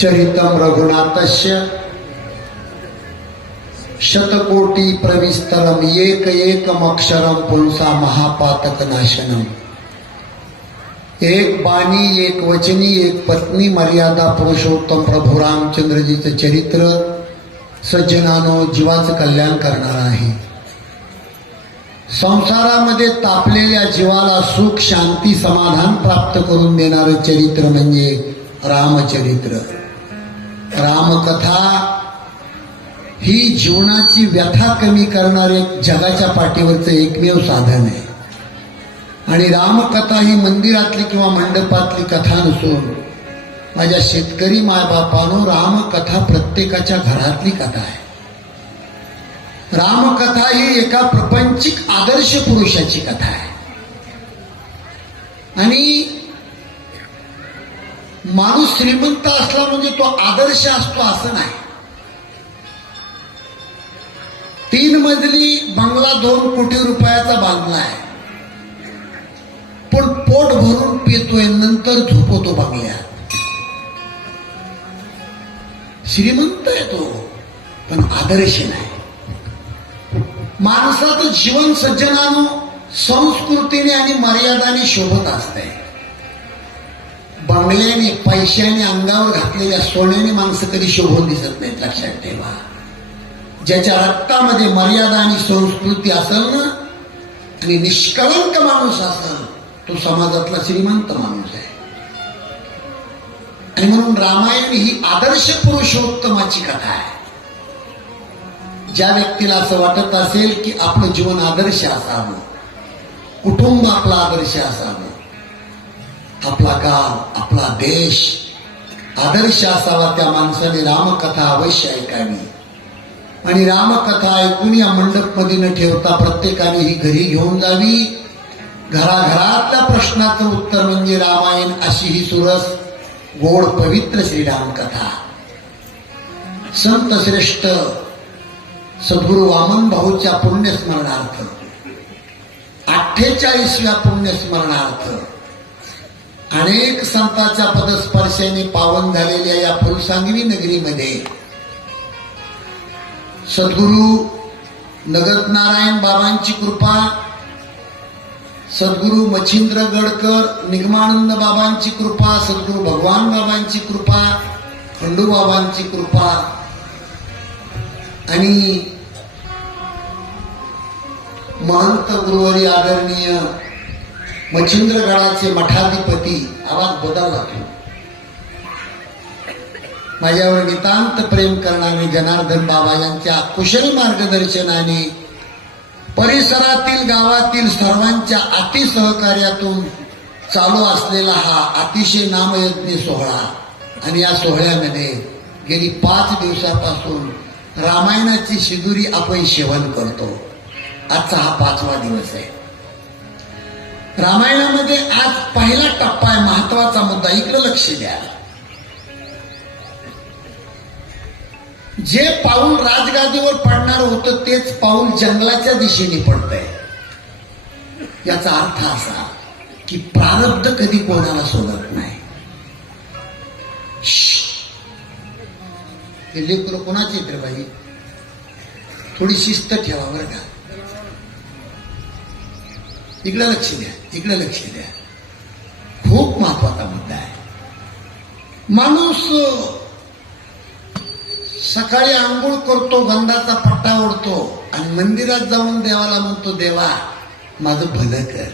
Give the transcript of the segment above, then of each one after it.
चरितम रघुनाथस्य शतकोटी प्रविस्तरम एक एकम अक्षरम पुंसा महापातक नाशनम। एक बाणी, एक वचनी, एक पत्नी मर्यादा पुरुषोत्तम प्रभू रामचंद्रजीचं चरित्र सज्जनानो जीवाचं कल्याण करणार आहे। संसारामध्ये तापलेल्या जीवाला सुख, शांती, समाधान प्राप्त करून देणारं चरित्र म्हणजे रामचरित्र। रामकथा ही जीवनाची व्यथा कमी करणारे जगाच्या पाठीवरचं एकमेव साधन आहे। आणि रामकथा ही मंदिरातली किंवा मंडपातली कथा नसून माझ्या शेतकरी मायबापानो, रामकथा प्रत्येकाच्या घरातली कथा आहे। रामकथा ही एका प्रपंचिक आदर्श पुरुषाची कथा आहे। आणि माणूस श्रीमंत असला म्हणजे तो आदर्श असतो असं नाही। 3 मजली बंगला 2 कोटी रुपयाचा बांधला आहे, पण पोट भरून पितोय, नंतर झोपतो बंगल्यात। श्रीमंत आहे तो, पण आदर्श नाही। माणसाचं जीवन सज्जनानो संस्कृतीने आणि मर्यादाने शोभत असते। बंगल्याने, पैशाने, अंगावर घातलेल्या सोन्याने माणसं कधी शोभून दिसत नाहीत, लक्षात ठेवा। ज्याच्या रक्तामध्ये मर्यादा आणि संस्कृती असेल ना, आणि निष्कलंक माणूस असेल, तो समाजातला श्रीमंत माणूस आहे। आणि म्हणून रामायण ही आदर्श पुरुषोत्तमाची कथा आहे। ज्या व्यक्तीला असं वाटत असेल की आपलं जीवन आदर्श असावं, कुटुंब आपला आदर्श असावं, आपला गाव, आपला देश आदर्श असावा, त्या माणसाने रामकथा अवश्य ऐकावी। आणि रामकथा ऐकून या मंडपमध्ये न ठेवता प्रत्येकाने ही घरी घेऊन जावी। घराघरातल्या प्रश्नाचं उत्तर म्हणजे रामायण, अशी ही सुरस गोड पवित्र श्रीराम कथा। संत श्रेष्ठ सद्गुरु वामन भाऊच्या पुण्यस्मरणार्थ 48व्या पुण्यस्मरणार्थ अनेक संतांच्या पदस्पर्शाने पावन झालेल्या या फुलसांगवी नगरीमध्ये सद्गुरु नगत नारायण बाबांची कृपा, सद्गुरु मच्छिंद्र गडकर निगमानंद बाबांची कृपा, सद्गुरु भगवान बाबांची कृपा, खंडू बाबांची कृपा आणि महंत गुरुवारी आदरणीय मच्छिंद्रगडाचे मठाधिपती, आवाज बदलला माझ्यावर नितांत प्रेम करणारे जनार्दन बाबा यांच्या कुशल मार्गदर्शनाने परिसरातील गावातील सर्वांच्या अति सहकार्यातून चालू असलेला हा अतिशय नामयज्ञ सोहळा। आणि या सोहळ्यामध्ये गेली 5 दिवसापासून रामायणाची शिदुरी आपण सेवन करतो। आजचा हा 5वा दिवस आहे। रामायणामध्ये आज पहिला टप्पा आहे, महत्वाचा मुद्दा, इकडे लक्ष द्या। जे पाऊल राजगादीवर पडणार होतं तेच पाऊल जंगलाच्या दिशेने पडतंय। याचा अर्थ असा की प्रारब्ध कधी कोणाला सोडत नाही। हे लेकर कोणाचे येते बाई, थोडी शिस्त ठेवा बरं का। इकडे लक्ष द्या, इकडे लक्ष द्या, खूप महत्वाचा मुद्दा आहे। माणूस सकाळी आंघोळ करतो, गंधाचा पट्टा ओढतो आणि मंदिरात जाऊन देवाला म्हणतो, देवा माझं भलं कर।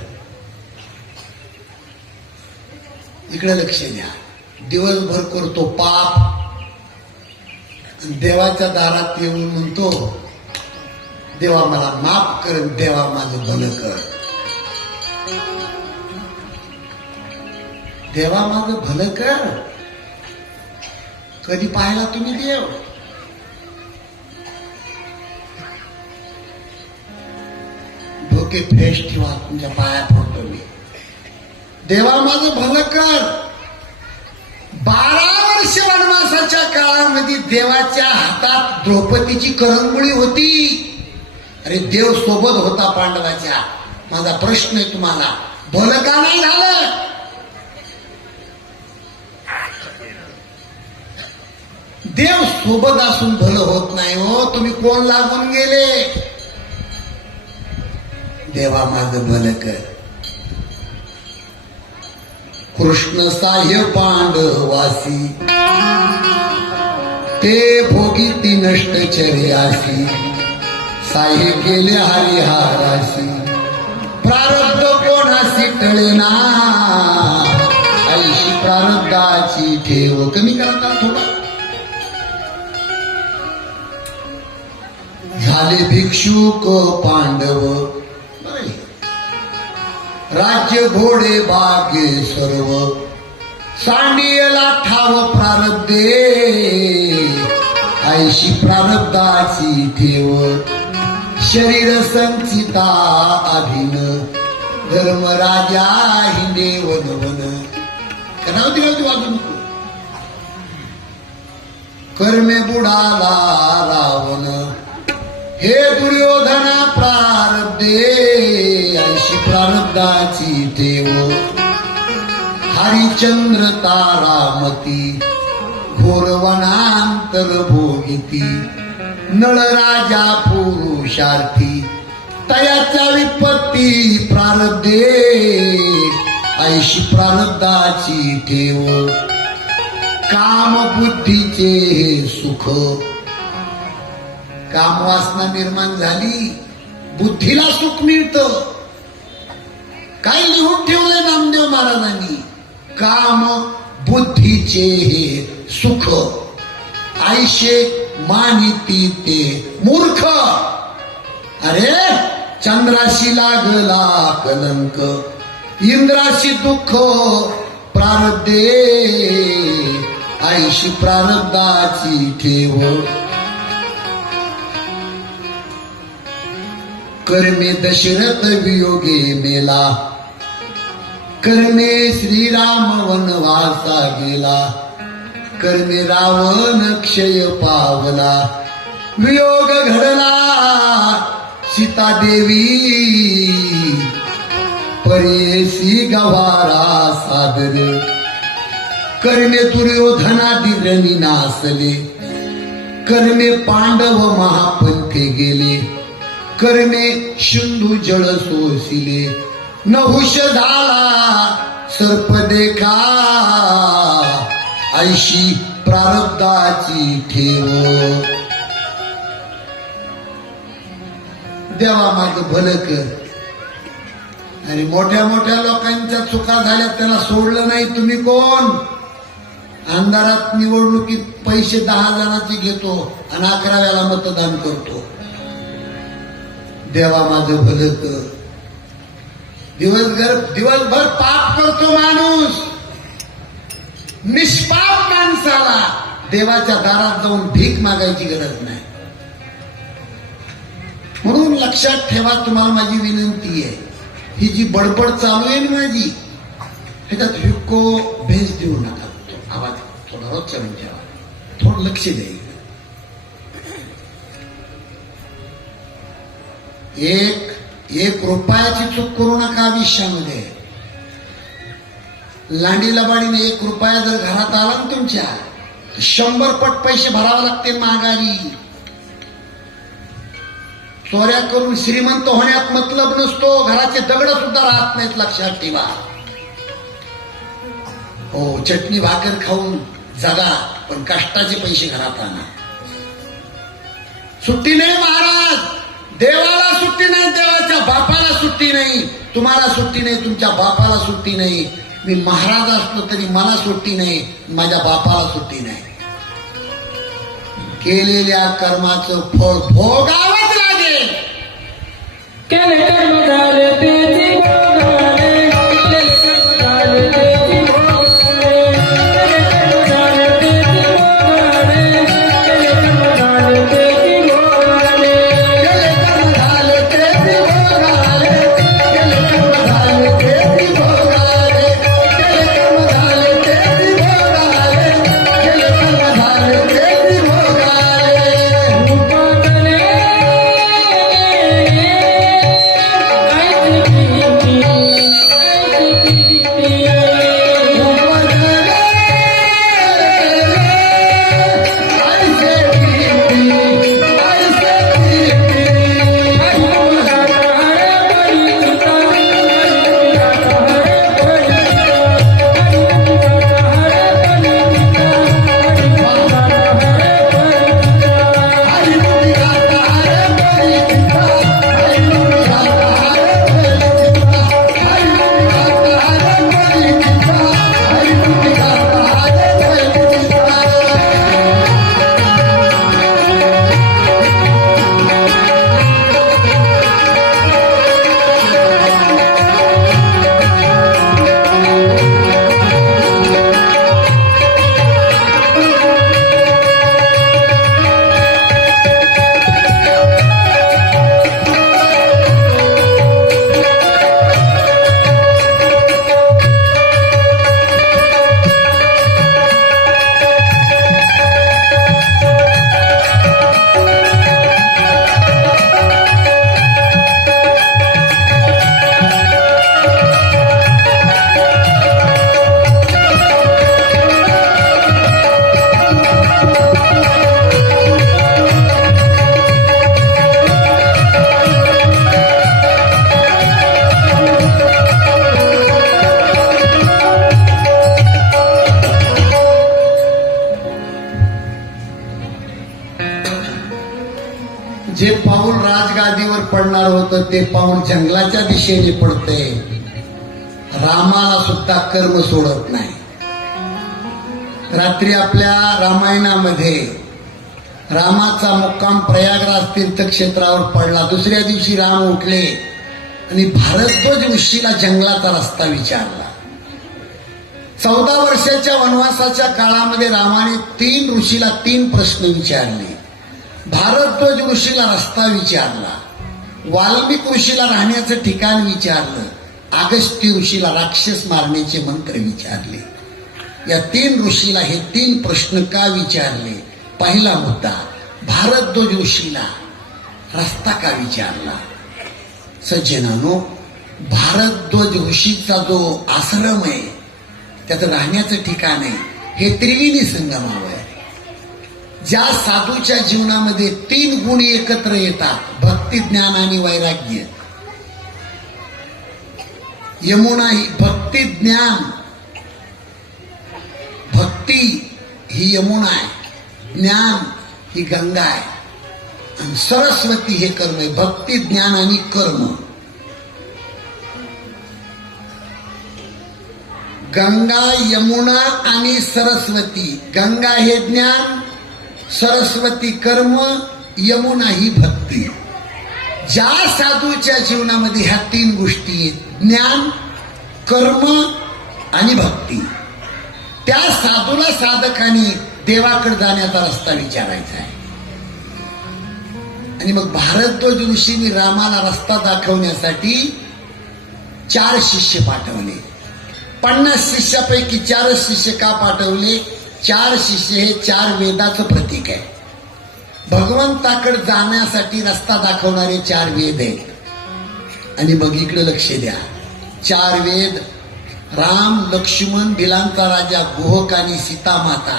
इकडे लक्ष द्या, दिवसभर करतो पाप, देवाच्या दारात येऊन म्हणतो, देवा मला माफ कर, देवा माझं भलं कर, देवा माझं भलं कर। कधी पाहिला तुम्ही देव? डोके फ्रेश ठेवा, तुमच्या पाया पडतो मी, देवा माझं भलं कर। 12 वर्ष वनवासाच्या काळामध्ये देवाच्या हातात द्रौपदीची करंगुळी होती। अरे देव सोबत होता पांडवाच्या। माझा प्रश्न आहे तुम्हाला, भलं का नाही झालं? देव सोबत असून भलं होत नाही हो. तुम्ही कोण लागून गेले? देवा माझं भलं कर. कृष्ण साह्य पांडवासी ते भोगीती नष्ट चर्यासी साह्य केले हरिहारासी प्रारब्ध कोणासी टळेना ऐशी प्रारब्धाची ठेव. कमी करा थोडा. झाले भिक्षुक पांडव राज्य घोडे भाग्य सर्व सांडियला ठाव प्रारब्धे ऐशी प्रारब्धाची ठेव. शरीर संचिता अभिन धर्मराजा हिंदे वन वन. कनावती वाजू नको. कर्मे बुडाला रावण हे दुर्योधना प्रारब्धे ऐशी प्रारब्धाची ठेव. हरिचंद्र तारामती घोरवनांतर भोगिती नळ राजा पुरुषार्थी तयाच्या विपत्ती प्रारब्धे ऐशी प्रारब्धाची ठेव. काम बुद्धीचे सुख कामवासना निर्माण झाली बुद्धीला सुख मिळतं. काय लिहून ठेवले नामदेव महाराजांनी? काम बुद्धीचे हे सुख आयशे मानिती ते मूर्ख. अरे चंद्राशी लागला कलंक इंद्राशी दुःख प्रारब्धे आयशी प्रारब्धाची ठेव. कर्मे दशरथ वियोगे मेला कर्मे श्रीराम वनवासा गेला. कर्मे रावण क्षय पावला वियोग घडला सीता देवी परेसी गवारा सादर. कर्मे दुर्योधनादी नासले कर्मे पांडव महापंथे गेले. कर्मे सिंधू जळ सोसिले नहुष झाला सर्प देखा ऐशी प्रारब्धाची ठेव. देवा माझं भलं कर. आणि मोठ्या मोठ्या लोकांच्या चुका झाल्या त्याला सोडलं नाही. तुम्ही कोण? अंधारात निवडणुकीत पैसे 10 जणांचे घेतो आणि 11व्याला मतदान करतो. देवा माझं भलं कर. दिवसभर पाप करतो माणूस. निष्पाप माणसाला देवाच्या दारात जाऊन भीक मागायची गरज नाही. म्हणून लक्षात ठेवा, तुम्हाला माझी विनंती आहे. ही जी बडबड चालू आहे ना माझी, ह्याच्यात हिक्को भेस देऊ नका. आवाज थोडा रोजच्या ठेवा, थोडं लक्ष द्या. एक रुपयाची चूक करू नका आयुष्यामध्ये. लांडी लबाडीने 1 रुपया जर घरात आला ना तुमच्या, 100 पट पैसे भरावे लागते माघारी. चोऱ्या करून श्रीमंत होण्यात मतलब नसतो. घराचे दगड सुद्धा राहत नाहीत, लक्षात ठेवा. हो, चटणी भाकर खाऊन जगा, पण कष्टाचे पैसे घरात आणा. सुट्टी नाही महाराज. देवाला सुट्टी नाही, देवाच्या बापाला सुट्टी नाही. तुम्हाला सुट्टी नाही, तुमच्या बापाला सुट्टी नाही. मी महाराज असलो तरी मला सुट्टी नाही, माझ्या बापाला सुट्टी नाही. केलेल्या कर्माचं फळ भोगावंच लागेल. केले कर्म झाले तेची भोगाले, केले कर्म झाले तेची भोगाले, केले कर्म झाले तेची भोगाले, केले कर्म झाले तेची भोगाले, केले कर्म झाले तेची भोगाले, केले कर्म झाले तेची भोगाले, केले कर्म झाले तेची भोगाले, केले कर्म झाले तेची भोगाले. रूपातले ऐकली जे पाऊल राजगादीवर पडणार होतं ते पाऊल जंगलाच्या दिशेने पडते. रामाला सुद्धा कर्म सोडत नाही. रात्री आपल्या रामायणामध्ये रामाचा मुक्काम प्रयागराज तीर्थक्षेत्रावर पडला. दुसऱ्या दिवशी राम उठले आणि भारद्वाज ऋषीला जंगलाचा रस्ता विचारला. 14 वर्षाच्या वनवासाच्या काळामध्ये रामाने 3 ऋषीला 3 प्रश्न विचारले. भारद्वाज ऋषीला रस्ता विचारला, वाल्मिक ऋषीला राहण्याचं ठिकाण विचारलं, अगस्त्य ऋषीला राक्षस मारण्याचे मंत्र विचारले. या 3 ऋषीला हे 3 प्रश्न का विचारले? पहिला मुद्दा, भारद्वाज ऋषीला रस्ता का विचारला? सज्जनानो, भारद्वाज ऋषीचा जो आश्रम आहे, त्याचं राहण्याचं ठिकाण आहे, हे त्रिवेणी संगमावर आहे. ज्या साधूच्या जीवनामध्ये 3 गुण एकत्र येतात, भक्ती, ज्ञान आणि वैराग्य. यमुना ही भक्ती, ज्ञान, भक्ती ही यमुना आहे, ज्ञान ही गंगा आहे, आणि सरस्वती हे कर्म आहे. भक्ती, ज्ञान आणि कर्म. गंगा, यमुना आणि सरस्वती. गंगा हे ज्ञान, सरस्वती कर्म, यमुना ही भक्ती. ज्या साधूच्या जीवनामध्ये ह्या 3 गोष्टी आहेत, ज्ञान, कर्म आणि भक्ती, त्या साधूला साधकाने देवाकडे जाण्याचा रस्ता विचारायचा आहे. आणि मग भारद्वाज ऋषींनी रामाला रस्ता दाखवण्यासाठी 4 शिष्य पाठवले. 50 शिष्यापैकी 4 शिष्य का पाठवले? 4 शिष्य हे 4 वेदाचं प्रतीक आहे. भगवंताकडे जाण्यासाठी रस्ता दाखवणारे 4 वेद आहेत. आणि मग इकडे लक्ष द्या, 4 वेद, राम, लक्ष्मण, भिलांचा राजा, गुहक आणि सीता माता,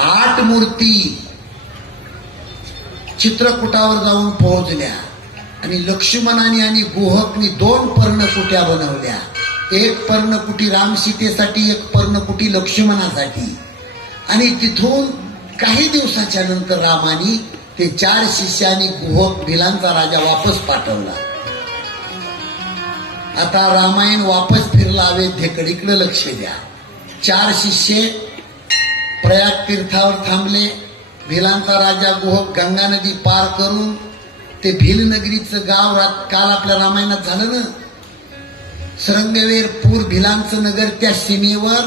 8 मूर्ती चित्रकूटावर जाऊन पोहोचल्या. आणि लक्ष्मणाने आणि गुहकनी 2 पर्णकुट्या बनवल्या. एक पर्णकुटी राम सीतेसाठी, एक पर्णकुटी लक्ष्मणासाठी. आणि तिथून काही दिवसाच्या नंतर रामाने ते 4 शिष्यानी गुहक, भिलांचा राजा वापस पाठवला. आता रामायण वापस फिरला अयोध्येकडे. इकडे लक्ष द्या, 4 शिष्य प्रयाग तीर्थावर थांबले. भिलांचा राजा गुहक गंगा नदी पार करून ते भिल नगरीचं गाव काल आपल्या रामायणात झालं ना, सरंगवेर पूर भिलांचं नगर, त्या सीमेवर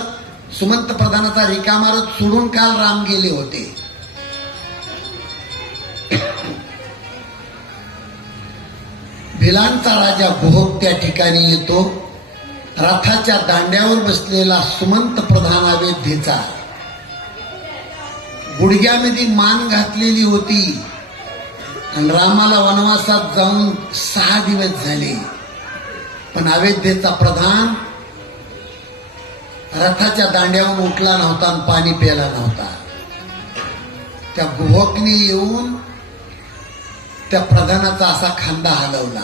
सुमंत प्रधानाचा रिकामारत सोडून काल राम गेले होते. भिलांचा राजा गुहक त्या ठिकाणी येतो. रथाच्या दांड्यावर बसलेला सुमंत प्रधान अयोध्येचा, गुडघ्यामध्ये मान घातलेली होती. आणि रामाला वनवासात जाऊन 6 दिवस झाले, पण अयोध्येचा प्रधान रथाच्या दांड्यावरून उठला नव्हता आणि पाणी प्यायला नव्हता. त्या गुहकने येऊन त्या प्रधानाचा असा खांदा हलवला,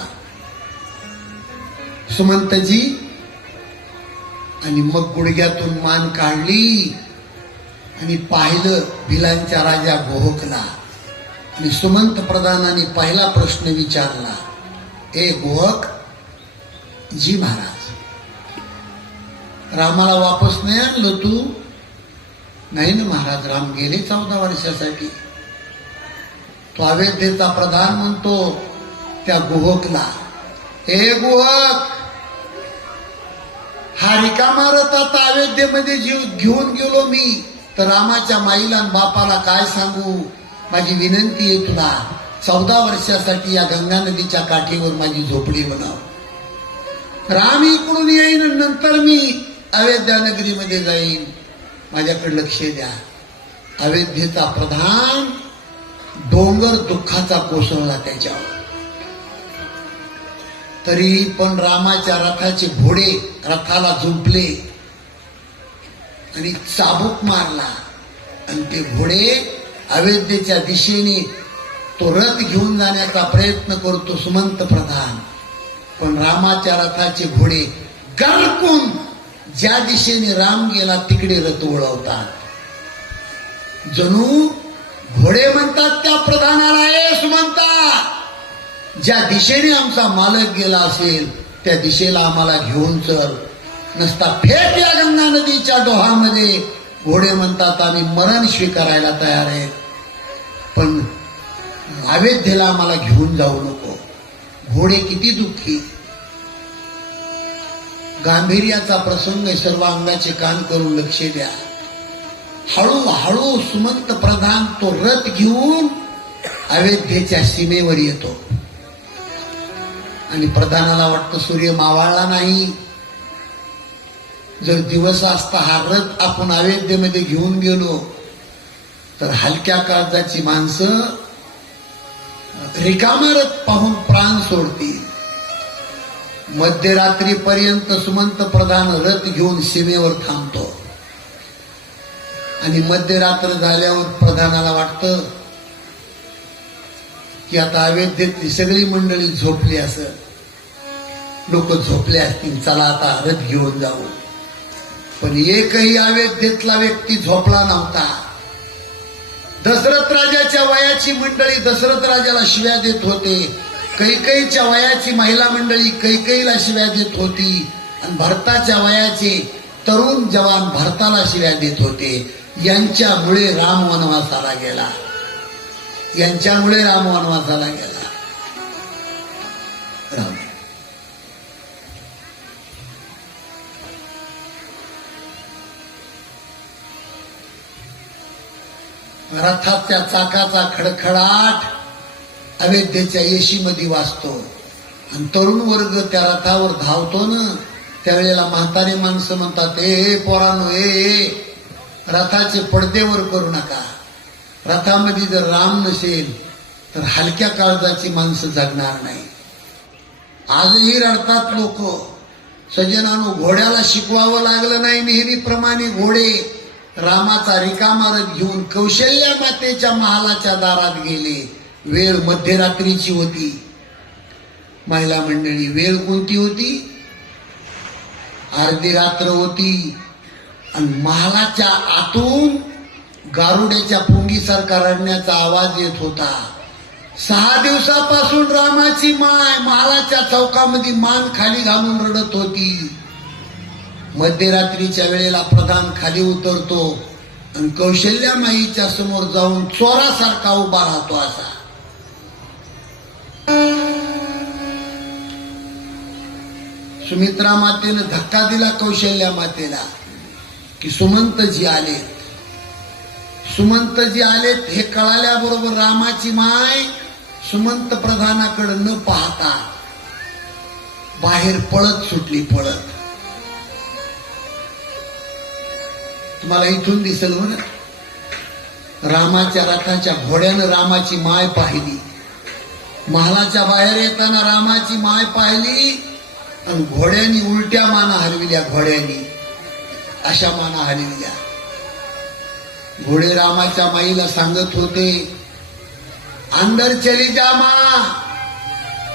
सुमंतजी, आणि मग गुडघ्यातून मान काढली आणि पाहिलं भिलांच्या राजा गुहकला. आणि सुमंत प्रधानाने पहिला प्रश्न विचारला, ए गुहक, जी महाराज, रामाला वापस नाही आणलं तू? नाही ना महाराज, राम गेले 14 वर्षासाठी. तो अयोध्येचा प्रधान म्हणतो त्या गुहकला, हे गुहक, हा रिकामा रथ आता अयोध्येमध्ये जीव घेऊन गेलो मी, तर रामाच्या माईला आणि बापाला काय सांगू? माझी विनंती आहे तुला, 14 वर्षासाठी या गंगा नदीच्या काठीवर माझी झोपडी बनव. राम इकडून येईन, नंतर मी अयोध्या नगरीमध्ये जाईन, माझ्याकडे लक्ष द्या. अयोध्येचा प्रधान डोंगर दुःखाचा कोसळला त्याच्यावर. तरी पण रामाच्या रथाचे घोडे रथाला झुंपले आणि चाबूक मारला. आणि ते घोडे अयोध्येच्या दिशेने तो रथ घेऊन जाण्याचा प्रयत्न करतो सुमंत प्रधान. पण रामाच्या रथाचे घोडे गरकून ज्या दिशेने राम गेला तिकडे रथ वळवतात. जणू घोडे म्हणतात त्या प्रधानाला, ए सुमंता, ज्या दिशेने आमचा मालक गेला असेल त्या दिशेला आम्हाला घेऊन चल, नसता फेक या गंगा नदीच्या डोहामध्ये. घोडे म्हणतात आम्ही मरण स्वीकारायला तयार आहेत, पण अयोध्येला आम्हाला घेऊन जाऊ नको. घोडे किती दुःखी. गांभीर्याचा प्रसंग, सर्व अंगाचे कान करून लक्ष द्या. हळूहळू सुमंत प्रधान तो रथ घेऊन अयोध्येच्या सीमेवर येतो आणि प्रधानाला वाटतं सूर्य मावळला नाही. जर दिवस असता हा रथ आपण अयोध्येमध्ये घेऊन गेलो तर हलक्या काळजाची माणसं रिकामा रथ पाहून प्राण सोडतील. मध्यरात्रीपर्यंत सुमंत प्रधान रथ घेऊन सीमेवर थांबतो आणि मध्यरात्र झाल्यावर प्रधानाला वाटतं की आता अयोध्येतली सगळी मंडळी झोपली असं, लोक झोपले असतील, चला आता रथ घेऊन जाऊ. पण एकही अयोध्येतला व्यक्ती झोपला नव्हता. दशरथ राजाच्या वयाची मंडळी दशरथ राजाला शिव्या देत होते, कैकेयीच्या वयाची महिला मंडळी कैकेयीला शिव्या देत होती आणि भरताच्या वयाचे तरुण जवान भरताला शिव्या देत होते. यांच्यामुळे राम वनवासाला गेला, यांच्यामुळे राम वनवासाला गेला. राम रथाच्या चाकाचा खडखडाट अयोध्येच्या येशीमध्ये वाजतो आणि तरुण वर्ग त्या रथावर धावतो ना. त्यावेळेला म्हातारे माणसं म्हणतात, ए पोरांनो, ए रथाचे पडदेवर करू नका. रथामध्ये जर राम नसेल तर हलक्या काळजाची माणसं जगणार नाही. आजही रडतात लोक. सज्जनानो, घोड्याला शिकवावं लागलं नाही नेहमीप्रमाणे. घोडे रामाचा रिकामा रथ घेऊन कौशल्या मातेच्या महालाच्या दारात गेले. वेळ मध्यरात्रीची होती. महिला मंडळी, वेळ कोणती होती? अर्धी रात्र होती आणि महालाच्या आतून गारुड्याच्या पुंगीसारखा रडण्याचा आवाज येत होता. 6 दिवसापासून रामाची माय महालाच्या चौकामध्ये मान खाली घालून रडत होती. मध्यरात्रीच्या वेळेला प्रधान खाली उतरतो आणि कौशल्या माईच्या समोर जाऊन चोरासारखा उभा राहतो. असा सुमित्रा मातेनं धक्का दिला कौशल्या मातेला की सुमंतजी आलेत. सुमंतजी आलेत हे कळाल्याबरोबर रामाची माय सुमंत प्रधानाकडे न पाहता बाहेर पळत सुटली. पळत तुम्हाला इथून दिसेल हो ना, रामाच्या रथाच्या घोड्यानं रामाची माय पाहिली. महालाच्या बाहेर येताना रामाची माय पाहिली आणि घोड्यांनी उलट्या माना हलविल्या. घोड्यांनी अशा माना हलविल्या. घोडे रामाच्या माईला सांगत होते, अंदर चली जा माँ,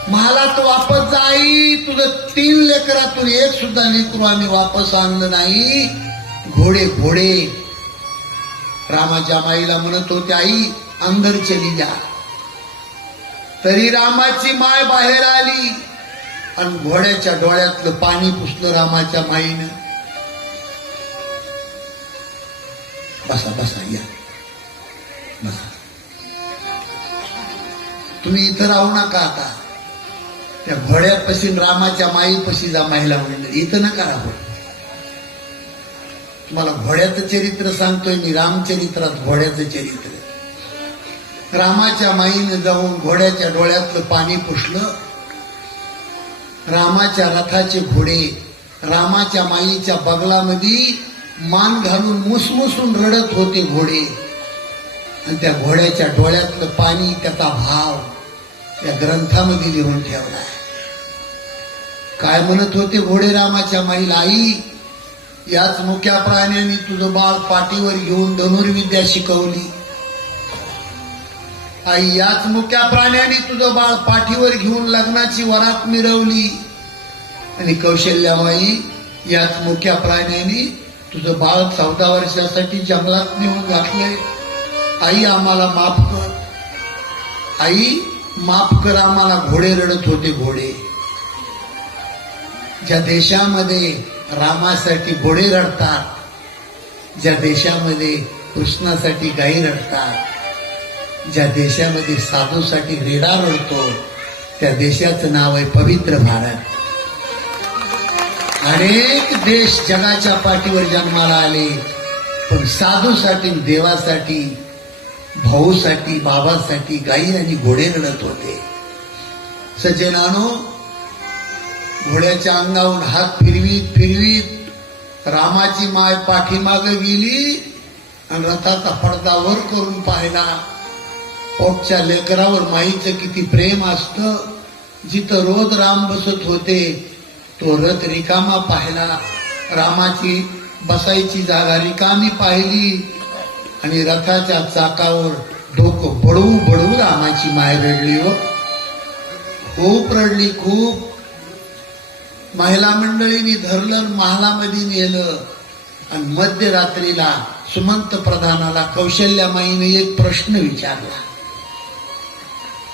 महालात वापस जा आई. तुझं 3 लेकरातून एक सुद्धा लेकरू आम्ही वापस आणलं नाही. घोडे घोडे रामाच्या माईला म्हणत होते, आई अंदर चली जा. तरी रामाची माय बाहेर आली आणि घोड्याच्या डोळ्यातलं पाणी पुसलं रामाच्या माईनं. बसा बसा, या बसा. तुम्ही इथं राहू नका. आता त्या घोड्यापाशी रामाच्या माईपाशी जा. महिला मंडळी इथं नका राहू. तुम्हाला घोड्याचं चरित्र सांगतोय मी, रामचरित्रात घोड्याचं चरित्र. रामाच्या माईनं जाऊन घोड्याच्या डोळ्यातलं पाणी पुसलं. रामाच्या रथाचे घोडे रामाच्या माईच्या बगलामध्ये मान घालून मुसमुसून रडत होते घोडे. आणि त्या घोड्याच्या डोळ्यातलं पाणी, त्याचा भाव त्या ग्रंथामध्ये लिहून ठेवलाय. काय म्हणत होते घोडे रामाच्या माईला, आई याच मुक्या प्राण्याने तुझं बाळ पाठीवर घेऊन धनुर्विद्या शिकवली. आई याच मुक्या प्राण्याने तुझं बाळ पाठीवर घेऊन लग्नाची वरात मिरवली. आणि कौशल्यामाई याच मुक्या प्राण्याने तुझं बाळ 14 वर्षासाठी जंगलात नेऊन घातलंय. आई आम्हाला माफ कर, आई माफ कर आम्हाला, घोडे रडत होते घोडे. ज्या देशामध्ये रामासाठी घोडे रडतात, ज्या देशामध्ये कृष्णासाठी गायी रडतात, ज्या देशामध्ये साधूसाठी रेडा रडतो, त्या देशाचं नाव आहे पवित्र भारत. अनेक देश जगाच्या पाठीवर जन्माला आले, पण साधूसाठी, देवासाठी, भाऊसाठी, बाबासाठी गायी आणि घोडे रडत होते. सज्जनानो, घोड्याच्या अंगावरून हात फिरवीत फिरवीत रामाची माय पाठीमागे गेली आणि रथाचा पडदा वर करून पाहिला. पोटच्या लेकरावर माईचं किती प्रेम असतं. जिथं रोज राम बसत होते तो रथ रिकामा पाहिला. रामाची बसायची जागा रिकामी पाहिली आणि रथाच्या चाकावर डोकं बडवू बडवू रामाची माय रडली. हो, खूप रडली, खूप. महिला मंडळींनी धरलं, महालामध्ये नेलं आणि मध्यरात्रीला सुमंत प्रधानाला कौशल्यामाईने एक प्रश्न विचारला.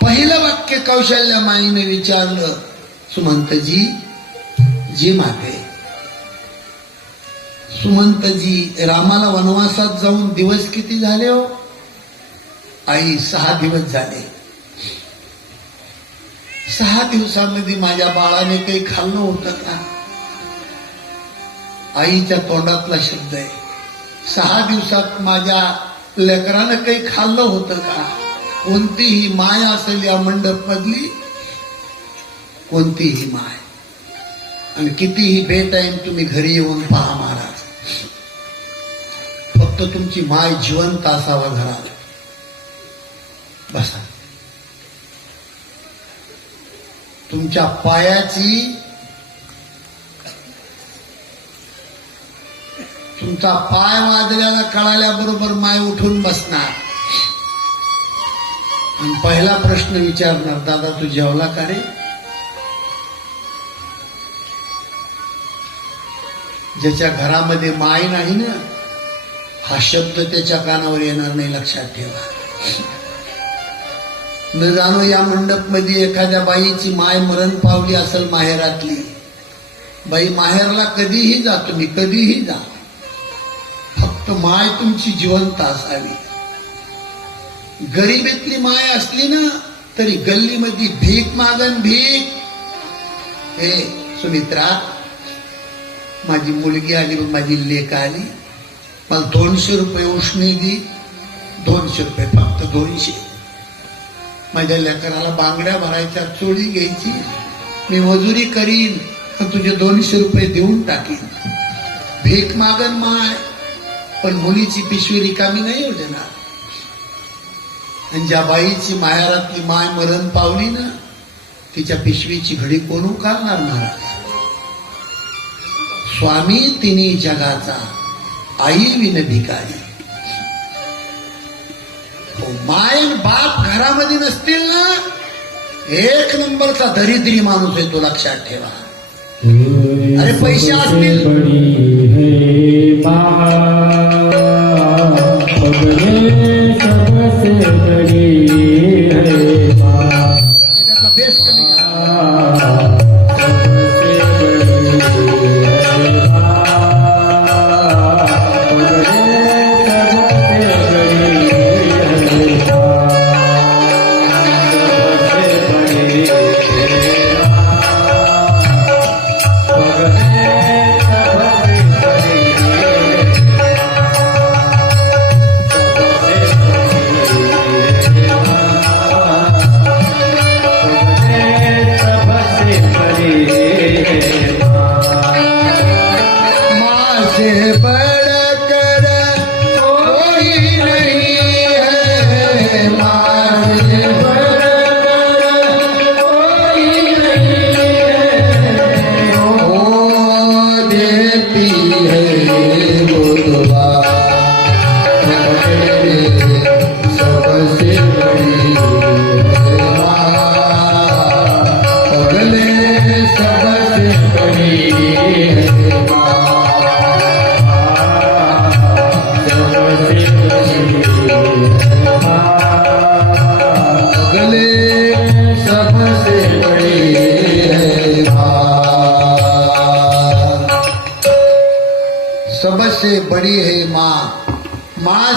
पहिलं वाक्य कौशल्यामाईने विचारलं, सुमंतजी, जी माते, सुमंतजी, रामाला वनवासात जाऊन दिवस किती झाले हो? आई, 6 दिवस झाले. 6 दिवसांमध्ये माझ्या बाळाने काही खाल्लं होतं का? आईच्या तोंडातला शब्द आहे. 6 दिवसात माझ्या लेकरानं काही खाल्लं होतं का? कोणतीही माय असेल या मंडप मधली, कोणतीही माय. आणि कितीही बेटाईम तुम्ही घरी येऊन पहा महाराज, फक्त तुमची माय जिवंत असावं घरात. बसा. तुमच्या पायाची, तुमचा पाय वाजल्याला कळाल्याबरोबर माय उठून बसणार आणि पहिला प्रश्न विचारणार, दादा तू जेवला का रे? ज्याच्या घरामध्ये माय नाही ना, हा शब्द त्याच्या कानावर येणार नाही, लक्षात ठेवा. न जाणो या मंडप मध्ये एखाद्या बाईची माय मरण पावली असेल माहेरातली. बाई, माहेरला कधीही जा तुम्ही, कधीही जा, फक्त माय तुमची जिवंत असावी. गरिबीतली माय असली ना तरी गल्लीमध्ये भीक मागन भीक. हे सुमित्रा, माझी मुलगी आली, माझी लेक आली, मला 200 रुपये उष्णी दी. 200 रुपये, फक्त 200. माझ्या लेकराला बांगड्या भरायच्या, चोळी घ्यायची, मी मजुरी करीन, तुझे 200 रुपये देऊन टाकीन. भीक मागन माय, पण मुलीची पिशवी रिकामी नाही हो देणार. आणि ज्या बाईची माहेरातली माय मरण पावली ना, तिच्या पिशवीची घडी कोण उकारणार महाराज? स्वामी तिन्ही जगाचा, आई विन भिकारी. माय बाप घरामध्ये नसतील ना, 1 नंबरचा दरिद्री माणूस आहे तो, लक्षात ठेवा. अरे पैसे असतील, बेस्ट कमी सबसे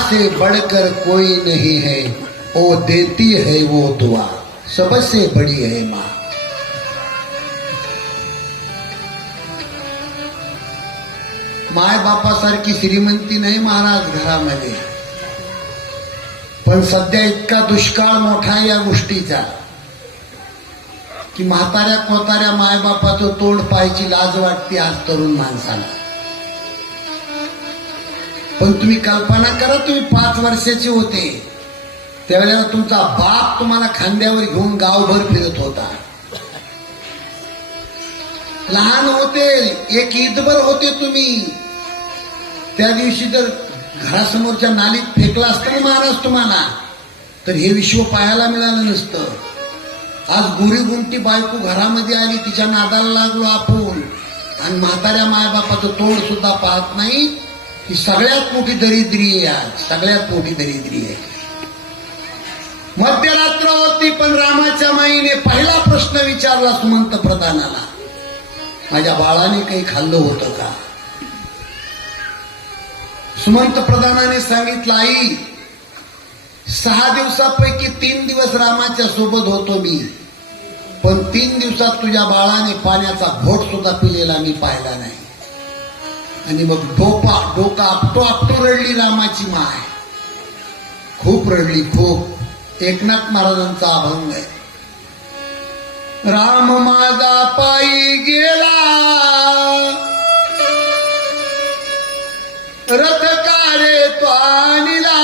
से बढ़कर कोई नहीं है, वो देती है वो दुआ, सबसे बड़ी है माँ. माय बापासारखी श्रीमंती नाही महाराज घरामध्ये, पण सध्या इतका दुष्काळ मोठा आहे या गोष्टीचा की म्हाताऱ्या कोताऱ्या मायबापाचं तोंड पाहायची लाज वाटते आज तरुण माणसाला. पण तुम्ही कल्पना करा, तुम्ही 5 वर्षाचे होते त्यावेळेला तुमचा बाप तुम्हाला खांद्यावर घेऊन गावभर फिरत होता. लहान होते, एक ईदभर होते तुम्ही. त्या दिवशी जर घरासमोरच्या नालीत फेकला असतं ना महाराज तुम्हाला, तर हे विश्व पाहायला मिळालं नसतं. आज गुरी गुंटी बायको घरामध्ये आली, तिच्या नादाला लागलो आपण, आणि म्हाताऱ्या मायबापाचं तोंड सुद्धा पाहत नाही. ही सगळ्यात मोठी दरिद्री आहे, आज सगळ्यात मोठी दरिद्री आहे. मध्यरात्र होती, पण रामाच्या माईने पहिला प्रश्न विचारला सुमंत प्रधानाला, माझ्या बाळाने काही खाल्लं होतं का? सुमंत प्रधानाने सांगितलं, आई 6 दिवसापैकी 3 दिवस रामाच्या सोबत होतो मी, पण 3 दिवसात तुझ्या बाळाने पाण्याचा घोट सुद्धा पिलेला मी पाहिला नाही. आणि मग डोकं आपटो रडली रामाची माय, खूप रडली, खूप. एकनाथ महाराजांचा अभंग आहे, राम माझा पायी गेला, रथ कारे तो आणला.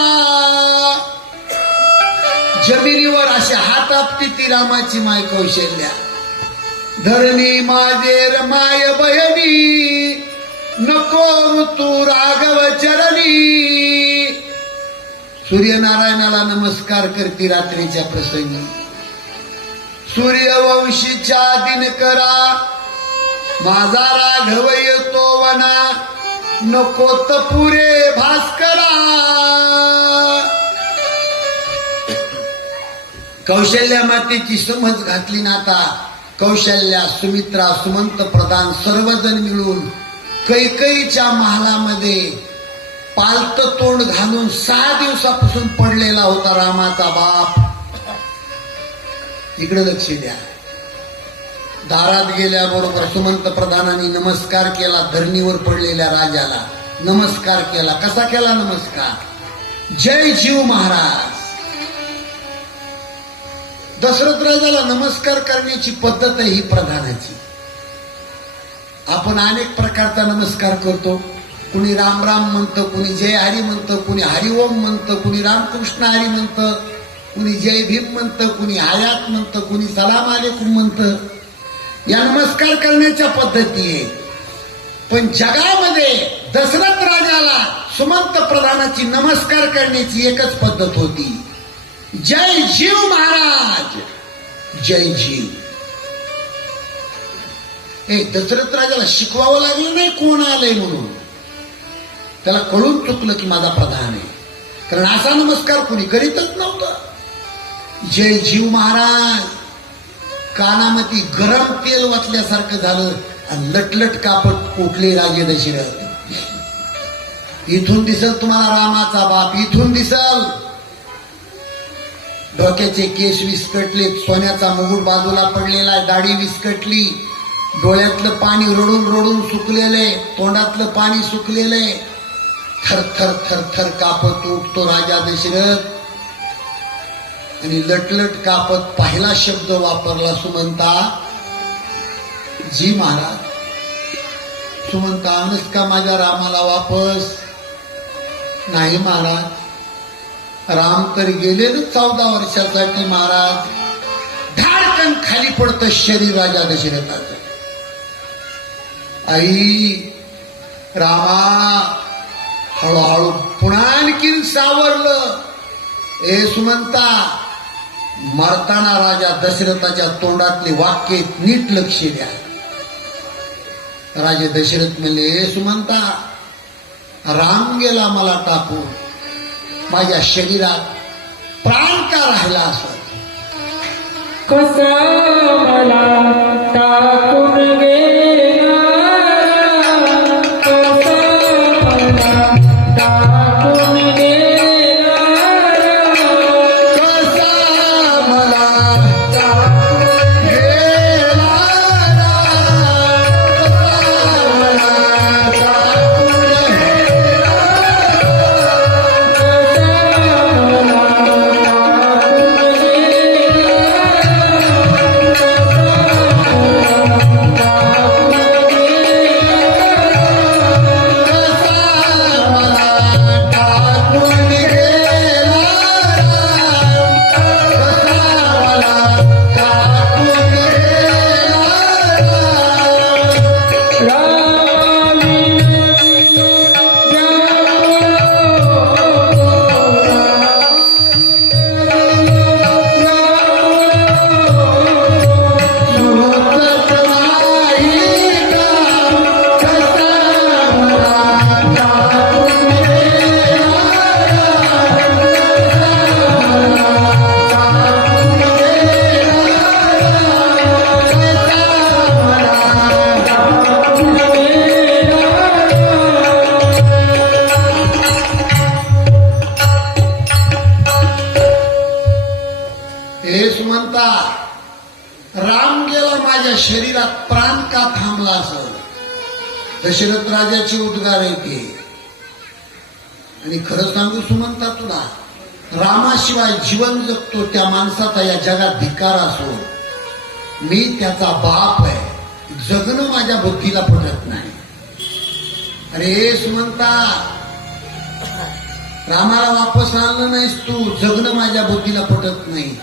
जमिनीवर असे हात आपटी ती रामाची माय कौशल्या. धरणी माझे माय बहिणी, नको ऋतू राघव चरणी. सूर्यनारायणाला नमस्कार करती रात्रीच्या प्रसंगी. सूर्यवंशीच्या दिनकरा, माझा राघव येतो वना, नको तपुरे भास्करा. कौशल्या मातेची समज घातली ना आता. कौशल्या, सुमित्रा, सुमंत प्रधान सर्वजण मिळून कैकईच्या महालामध्ये पालत तोंड घालून 6 दिवसापासून पडलेला होता रामाचा बाप. इकडे लक्ष द्या. दारात गेल्याबरोबर सुमंत प्रधानांनी नमस्कार केला, धरणीवर पडलेल्या राजाला नमस्कार केला. कसा केला नमस्कार? जय जीव महाराज. दशरथ राजाला नमस्कार करण्याची पद्धत आहे ही प्रधानाची. आपण अनेक प्रकारचा नमस्कार करतो. कुणी राम राम म्हणतं, कुणी जय हरी म्हणतं, कुणी हरिओम म्हणतं, कुणी रामकृष्ण हरी म्हणतं, कुणी जय भीम म्हणतं, कुणी हयात म्हणतं, कुणी सलाम अलैकुम म्हणतं. या नमस्कार करण्याच्या पद्धती आहे. पण जगामध्ये दशरथ राजाला सुमंत प्रधानाची नमस्कार करण्याची एकच पद्धत होती, जय जीव महाराज, जय जीव. हे दशरथ राजाला शिकवावं लागलं नाही कोण आलंय म्हणून. त्याला कळून चुकलं की माझा प्रधान आहे, कारण असा नमस्कार कोणी करीतच नव्हतं. जय जीव महाराज. कानामध्ये गरम तेल वाचल्यासारखं झालं आणि लटलट कापड उठले राजे दशरथ. इथून दिसल तुम्हाला रामाचा बाप, इथून दिसल. डोक्याचे केस विस्कटले, सोन्याचा मुकुट बाजूला पडलेला, दाढी विस्कटली, डोळ्यातलं पाणी रडून रडून सुकलेले, तोंडातलं पाणी सुकलेले. थर थर थर थर कापत उठतो राजा दशरथ आणि लटलट कापत पहिला शब्द वापरला सुमंता, जी महाराज. सुमंता, आणस का माझ्या रामाला वापस? नाही महाराज, राम तर गेले ना 14 वर्षासाठी महाराज. धाडकन खाली पडतं शरीर राजा दशरथाचं. आई रामा, हळूहळू पुन्हा आणखीन सावरलं. ए सुमंता, मरताना राजा दशरथाच्या तोंडातले वाक्य नीट लक्ष द्या. राजे दशरथ म्हणले, ए सुमंता, राम गेला मला टाकून, माझ्या शरीरात प्राण का राहिला असं? कसा मला टाकून गेला, कसा मला टाकून गेला. म्हणतात राम गेला माझ्या शरीरात प्राण का थांबला असं. दशरथ राजाचे उद्गार येते. आणि खरं सांगू सुमंता तुला, रामाशिवाय जीवन जगतो त्या माणसाचा या जगात धिक्कार असो. मी त्याचा बाप आहे, जगणं माझ्या बुद्धीला पटत नाही. अरे सुमंता, रामाला वापस आणलं नाहीस तू, जगणं माझ्या बुद्धीला पटत नाही.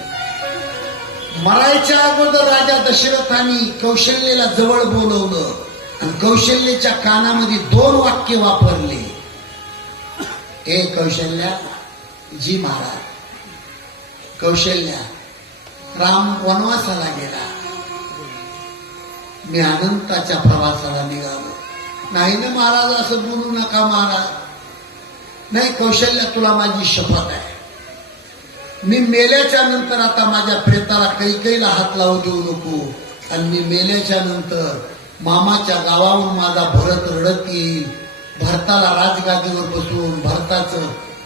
मरायच्या अगोदर राजा दशरथाने कौशल्येला जवळ बोलवलं आणि कौशल्येच्या कानामध्ये 2 वाक्य वापरले. ए कौशल्या, जी महाराज. कौशल्या, राम वनवासाला गेला, मी अनंताच्या प्रवासाला निघालो. नाही ना महाराज, असं बोलू नका महाराज. नाही कौशल्या, तुला माझी शपथ आहे, मी मेल्याच्या नंतर आता माझ्या प्रेताला कैकेयीला हात लावू देऊ नको. आणि मी मेल्याच्या नंतर मामाच्या गावाहून माझा भरत रडत येईल. भरताला राजगादीवर बसवून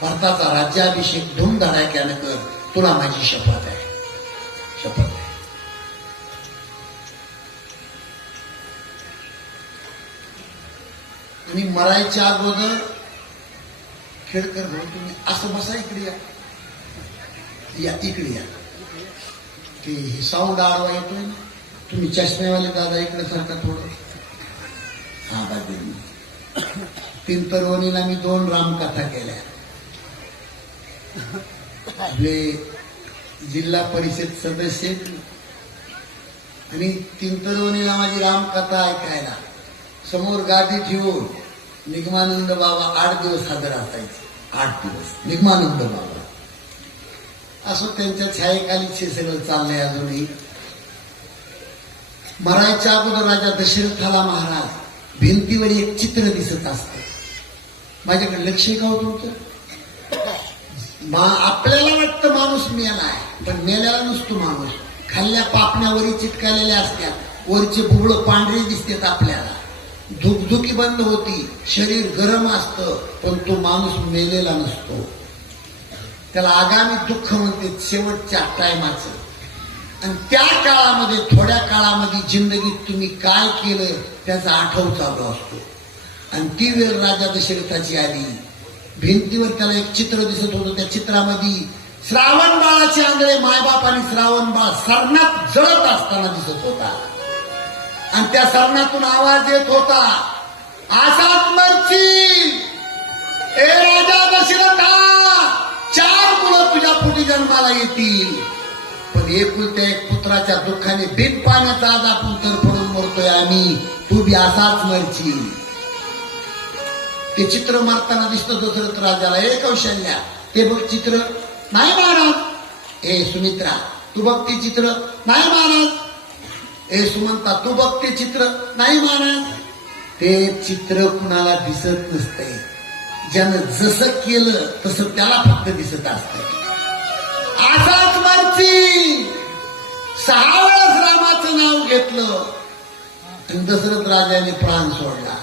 भरताचा राज्याभिषेक धूमधडाक्यानं कर. तुला माझी शपथ आहे, शपथ आहे. आणि मरायच्या अगोदर खेडकर भाऊ, तुम्ही असं बसा, इकडे या, या इकडे या. ते साऊंड आडवा येतोय ना, तुम्ही चष्मेवाले दादा इकडे सारखा थोडं. हा बाजू. पिंपरवणीला मी 2 रामकथा केल्या. आपले जिल्हा परिषद सदस्य आणि पिंपरवणीला माझी रामकथा ऐकायला समोर गादी ठेवून निगमानंद बाबा 8 दिवस हजर असायचे. 8 दिवस निगमानंद बाबा. असं त्यांच्या छायेखालीचे सगळं चाललंय अजूनही. मरायच्या अगोदर राजा दशरथाला महाराज भिंतीवर एक चित्र दिसत असतं. माझ्याकडे लक्ष आहे का हो तुमचं? आपल्याला वाटतं माणूस मेलाय, पण मेल्याला नसतो माणूस. खाल्ल्या पापण्यावरी चिटकालेल्या असतात, वरचे बुबळं पांढरे दिसतात आपल्याला, धुकधुकी बंद होती, शरीर गरम असतं, पण तो माणूस मेलेला नसतो. त्याला आगामी दुःख म्हणते, शेवटच्या टायमाचं. आणि त्या काळामध्ये, थोड्या काळामध्ये जिंदगीत तुम्ही काय केलं त्याचा आठव चालू असतो. आणि ती वेळ राजा दशरथाची आली. भिंतीवर त्याला एक चित्र दिसत होतं. त्या चित्रामध्ये श्रावण बाळाचे आंधळे मायबाप आणि श्रावण बाळ सरणात जळत असताना दिसत होता. आणि त्या सरणातून आवाज येत होता, असाच मरशील ए राजा दशरथा, 4 मुलं तुझ्या पोटी जन्माला येतील, पण एकुलत्या एक पुत्राच्या दुःखाने बिन पाण्याचा आज आपण तरफडून मरतोय आम्ही, तू बी असाच मरशील. ते चित्र मारताना दिसतं दशरथ राजाला. ए कौशल्या, ते बघ चित्र. नाही महाराज. ए सुमित्रा, तू बघ ते चित्र. नाही महाराज. ए सुमंता, तू बघ ते चित्र. नाही महाराज. ते चित्र कुणाला दिसत नसतंय. ज्यानं जसं केलं तसं त्याला फक्त दिसत असतंय. असाच मरशील. 6 वेळेस रामाचं नाव घेतलं आणि दशरथ राजाने प्राण सोडला.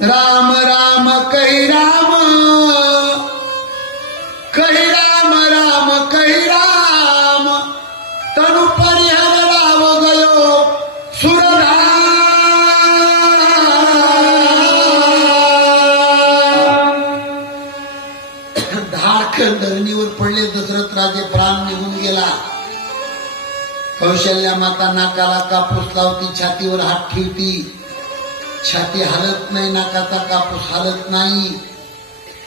राम राम कही राम, कही राम राम कही राम, तनु परिहर राव गयो सुरधाम. धारखंड धरणीवर पडले दशरथ राजे, प्राण निघून गेला. कौशल्या माता नाकाला कापूस लावती, छातीवर हात ठेवती. छाती हालत नाही, नाकाचा कापूस हालत नाही.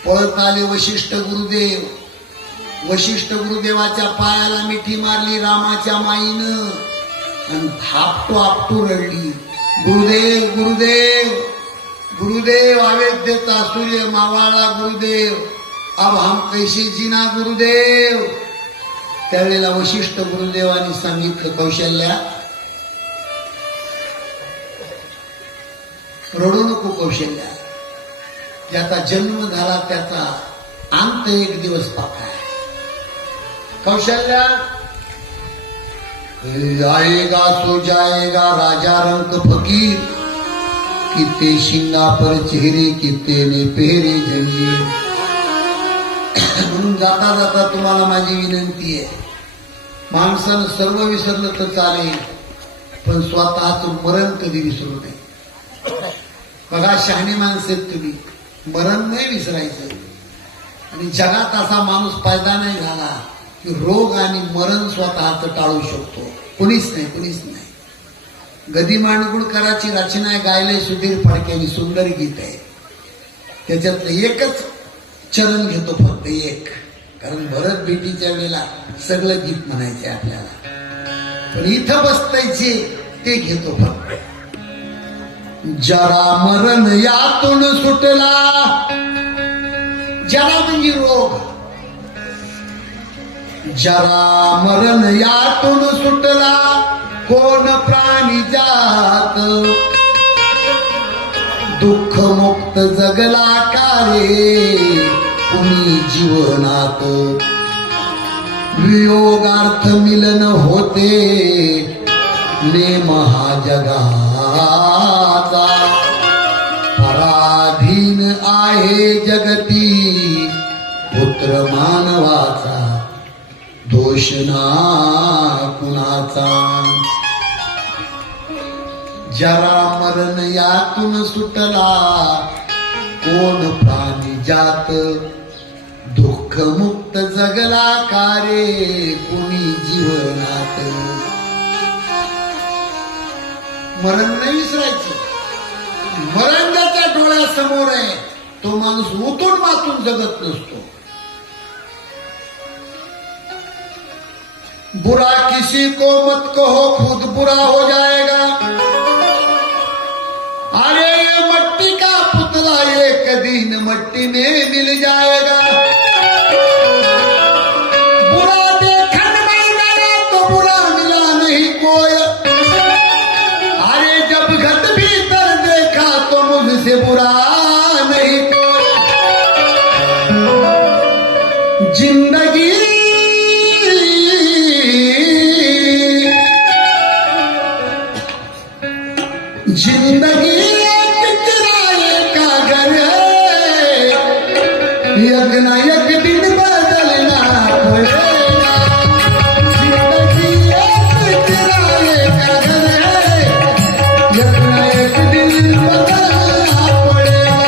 पळत आले वशिष्ठ गुरुदेव. वशिष्ठ गुरुदेवाच्या पायाला मिठी मारली रामाच्या माईनं आणि आपटू आपटू रडली. गुरुदेव गुरुदेव गुरुदेव, अवेद्यता सूर्य मावाळा गुरुदेव, अब हम कैसे जीना गुरुदेव. त्यावेळेला वशिष्ठ गुरुदेवांनी सांगितलं, कौशल्या रडू नको कौशल्या, ज्याचा जन्म झाला त्याचा अंत एक दिवस पक्का आहे. कौशल्या, आएगा सो जाएगा राजा रंग फकीर, कितने शिंगा पर चेहरे कितने ने पेहरे जंजीर. म्हणून जाता जाता तुम्हाला माझी विनंती आहे, माणसानं सर्व विसरलं तर चालेल, पण स्वतःचं मरण कधी विसरू नये. बघा, शहाणी माणसं आहेत तुम्ही, मरण नाही विसरायचं. आणि जगात असा माणूस पैदा नाही झाला की रोग आणि मरण स्वतःच टाळू शकतो. कुणीच नाही. गदी मांडगुळकरांची रचना आहे, गायले सुधीर फडके, सुंदर गीत आहे. त्याच्यातलं एकच चरण घेतो, फक्त एक. कारण भरत भेटीच्या वेळेला सगळं गीत म्हणायचे आपल्याला, पण इथं बसतायचे ते घेतो फक्त. जरा मरण यातून सुटला, जरा म्हणजे रोग, जरा मरण यातून सुटला, कोण प्राणी जात, दुःख मुक्त जगला का रे कुणी जीवनात, वियोगार्थ मिलन होते नेम हा जगाचा, पराधीन आहे जगती पुत्र मानवाचा, दोष ना कुणाचा. जरा मरण यातून सुटला, कोण प्राणी जात, दुःख मुक्त जगला का रे कुणी जीवनात. मरण नाही विसरायचं. मरण ज्याच्या डोळ्यासमोर आहे तो माणूस उतून मातून जगत नसतो. बुरा किसी को मत कहो खुद बुरा हो जाएगा, अरे ये मट्टी का पुतला एक दिन मट्टी में मिल जाएगा, बुरा देखन में गया तो बुरा मिला नहीं कोई, अरे जब घट भीतर देखा तो मुझसे बुरा नहीं कोई. जिंदगी जिंदगी एक किराए का घर है, एक न एक दिन बदलना पड़ेगा. जिंदगी एक किराए का घर है, एक न एक दिन बदलना पड़ेगा.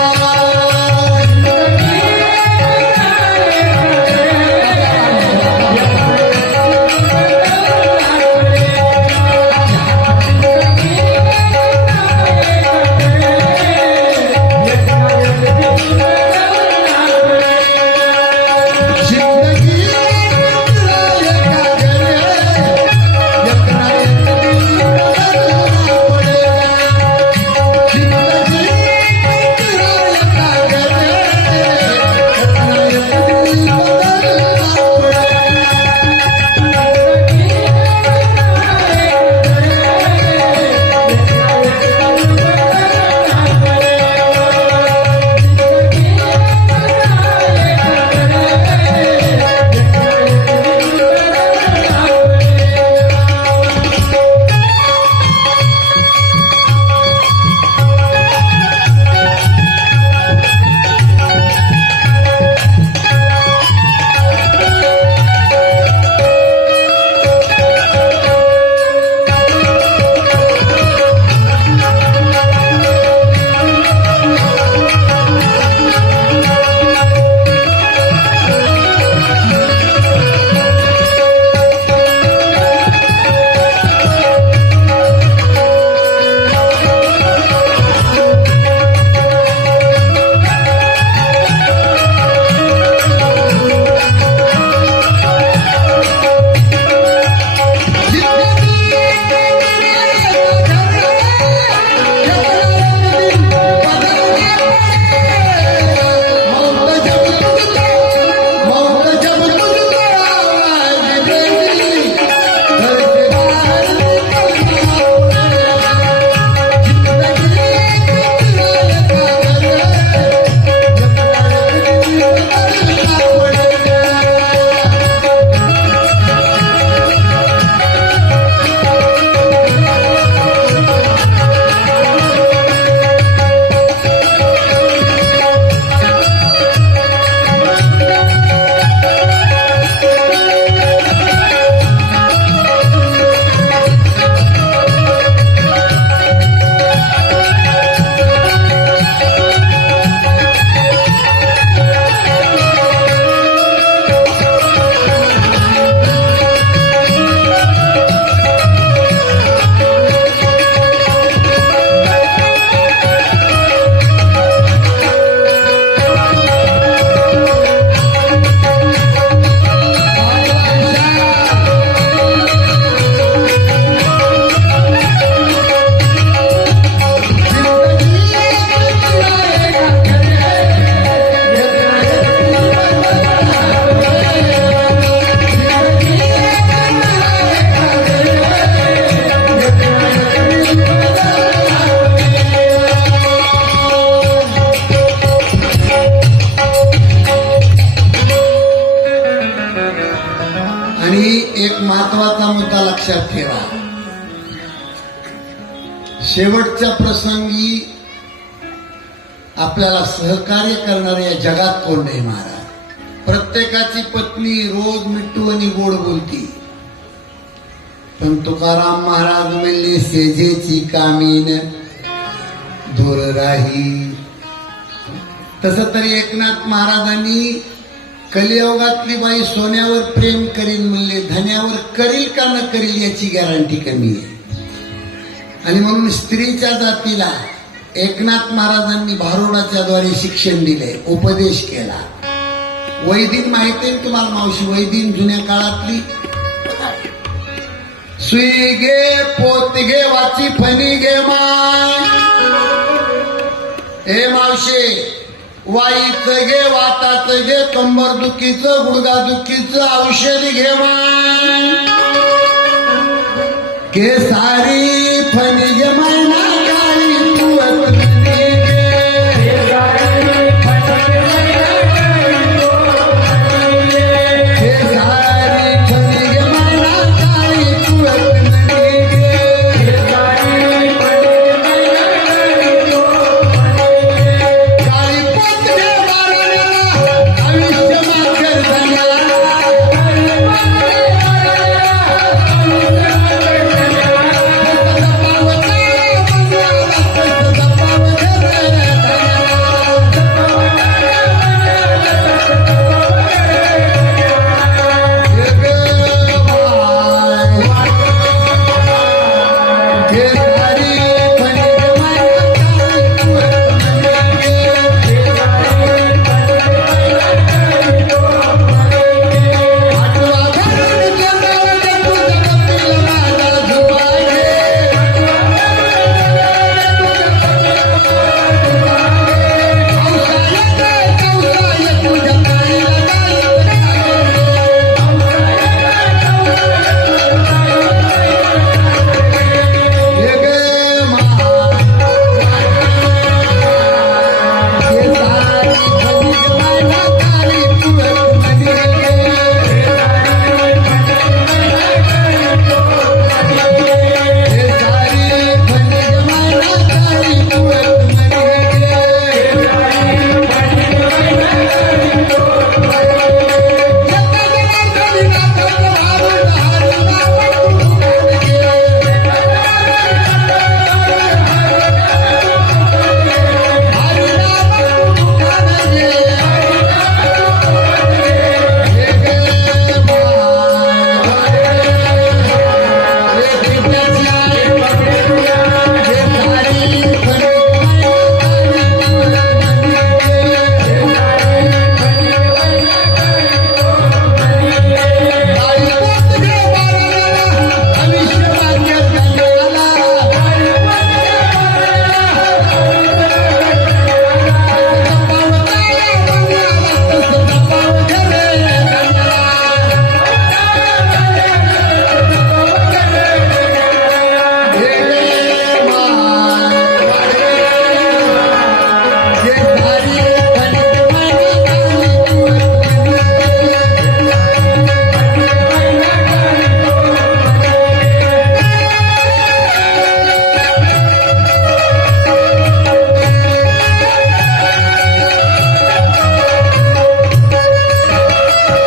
आणि एक महत्वाचा मुद्दा लक्षात ठेवा, शेवटच्या प्रसंगी आपल्याला सहकार्य करणारे या जगात कोण नाही महाराज. प्रत्येकाची पत्नी रोज मिठू आणि गोड बोलती, पण तुकाराम महाराज म्हणले सेजेची कामीन दूर राही. तस तरी एकनाथ महाराजांनी कलियुगातली बाई सोन्यावर प्रेम करील म्हणले, धन्यावर करील का न करील याची गॅरंटी कमी आहे. आणि म्हणून स्त्रीच्या जातीला एकनाथ महाराजांनी भारुडाच्या द्वारे शिक्षण दिले, उपदेश केला. वैदिन माहिती आहे तुम्हाला मावशी, वैदिन जुन्या काळातली सुई घे पोत घे वाची फणी घे माय. हे मावशे, वाईचं घे वाताचं घे कंबर दुखीचं गुडगा दुखीचं औषध घे माय. के सारी फणी घे माय ना काळी तुवत फणी घे. के सारी फणी घे माय ना काळी तुवत फणी घे. काळी पोत घे बाराण्याला आयुष्य मागेल धन्याला.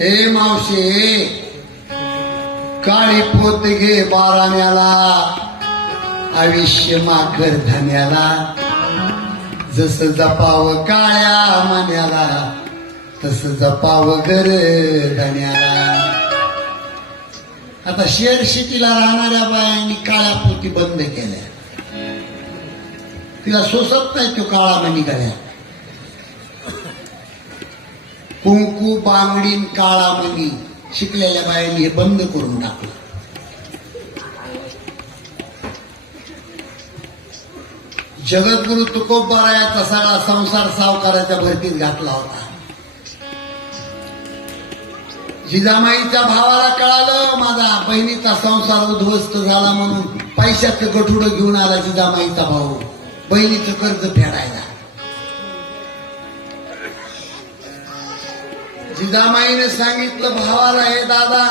हे मावशे, काळी पोत घे बाराण्याला आयुष्य माकर धन्याला. जसं जपावं काळ्या मन्याला तसं जपावं घर धन्याला. आता शहर सिटीला राहणाऱ्या बायांनी काळ्या पोती बंद केल्या, तिला सोसत नाही तो काळा मणी गळ्या. कुंकू बांगडीन काळा मणी शिकलेल्या बायांनी हे बंद करून टाकलं. जगद्गुरु तुकोबारायाचा सगळा संसार सावकाराच्या भरतीत घातला होता. जिजामाईच्या भावाला कळालं माझा बहिणीचा संसार उद्ध्वस्त झाला म्हणून पैशाचं गठुडं घेऊन आला जिजामाईचा भाऊ बहिणीचं कर्ज फेडायला. जिजामाईने सांगितलं भावाला, हे दादा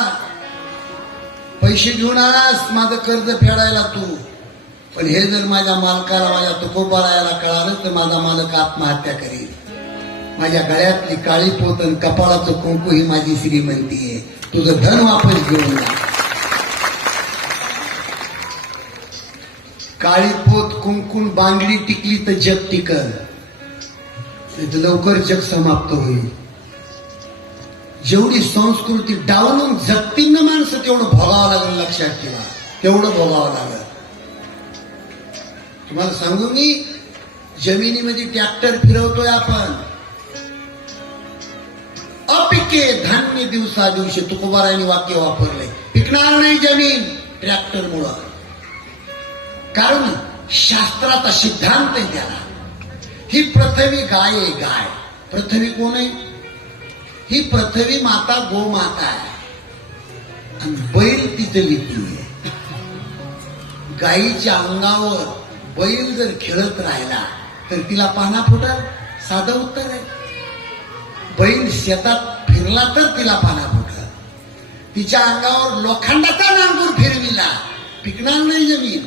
पैसे घेऊन आलास माझं कर्ज फेडायला तू, पण हे जर माझ्या मालकाला माझ्या तुकोबारायाला कळालं तर माझा मालक आत्महत्या करेल. माझ्या गळ्यातली काळी पोत आणि कपाळाचं कुंकू ही माझी श्रीमंती आहे, तुझं धन वापस घेऊन जा. काळी पोत कुंकून बांगडी टिकली तर जग टिकल, लवकर जग समाप्त होईल. जेवढी संस्कृती डावलून जगतील ना माणसं तेवढं भोगावं लागेल, लक्षात ठेवा, तेवढं भोगावं लागेल. तुम्हाला सांगू मी, जमिनीमध्ये ट्रॅक्टर फिरवतोय आपण, अपिके धान्य दिवसा दिवशी तुकोबारायांनी वाक्य वापरलंय, पिकणार नाही जमीन ट्रॅक्टर मुळे. कारण शास्त्राचा सिद्धांत आहे त्याला. ही पृथ्वी गाय आहे, गाय. पृथ्वी कोण आहे? ही पृथ्वी माता गोमाता आहे आणि बैल तिचं लिपी आहे. गायीच्या अंगावर बैल जर खेळत राहिला तर तिला पाना फुटल? साधं उत्तर आहे. बैल शेतात फिरला तर तिला पाना फुटल. तिच्या अंगावर लोखंडाचा नांगूर फिरविला, पिकणार नाही जमीन.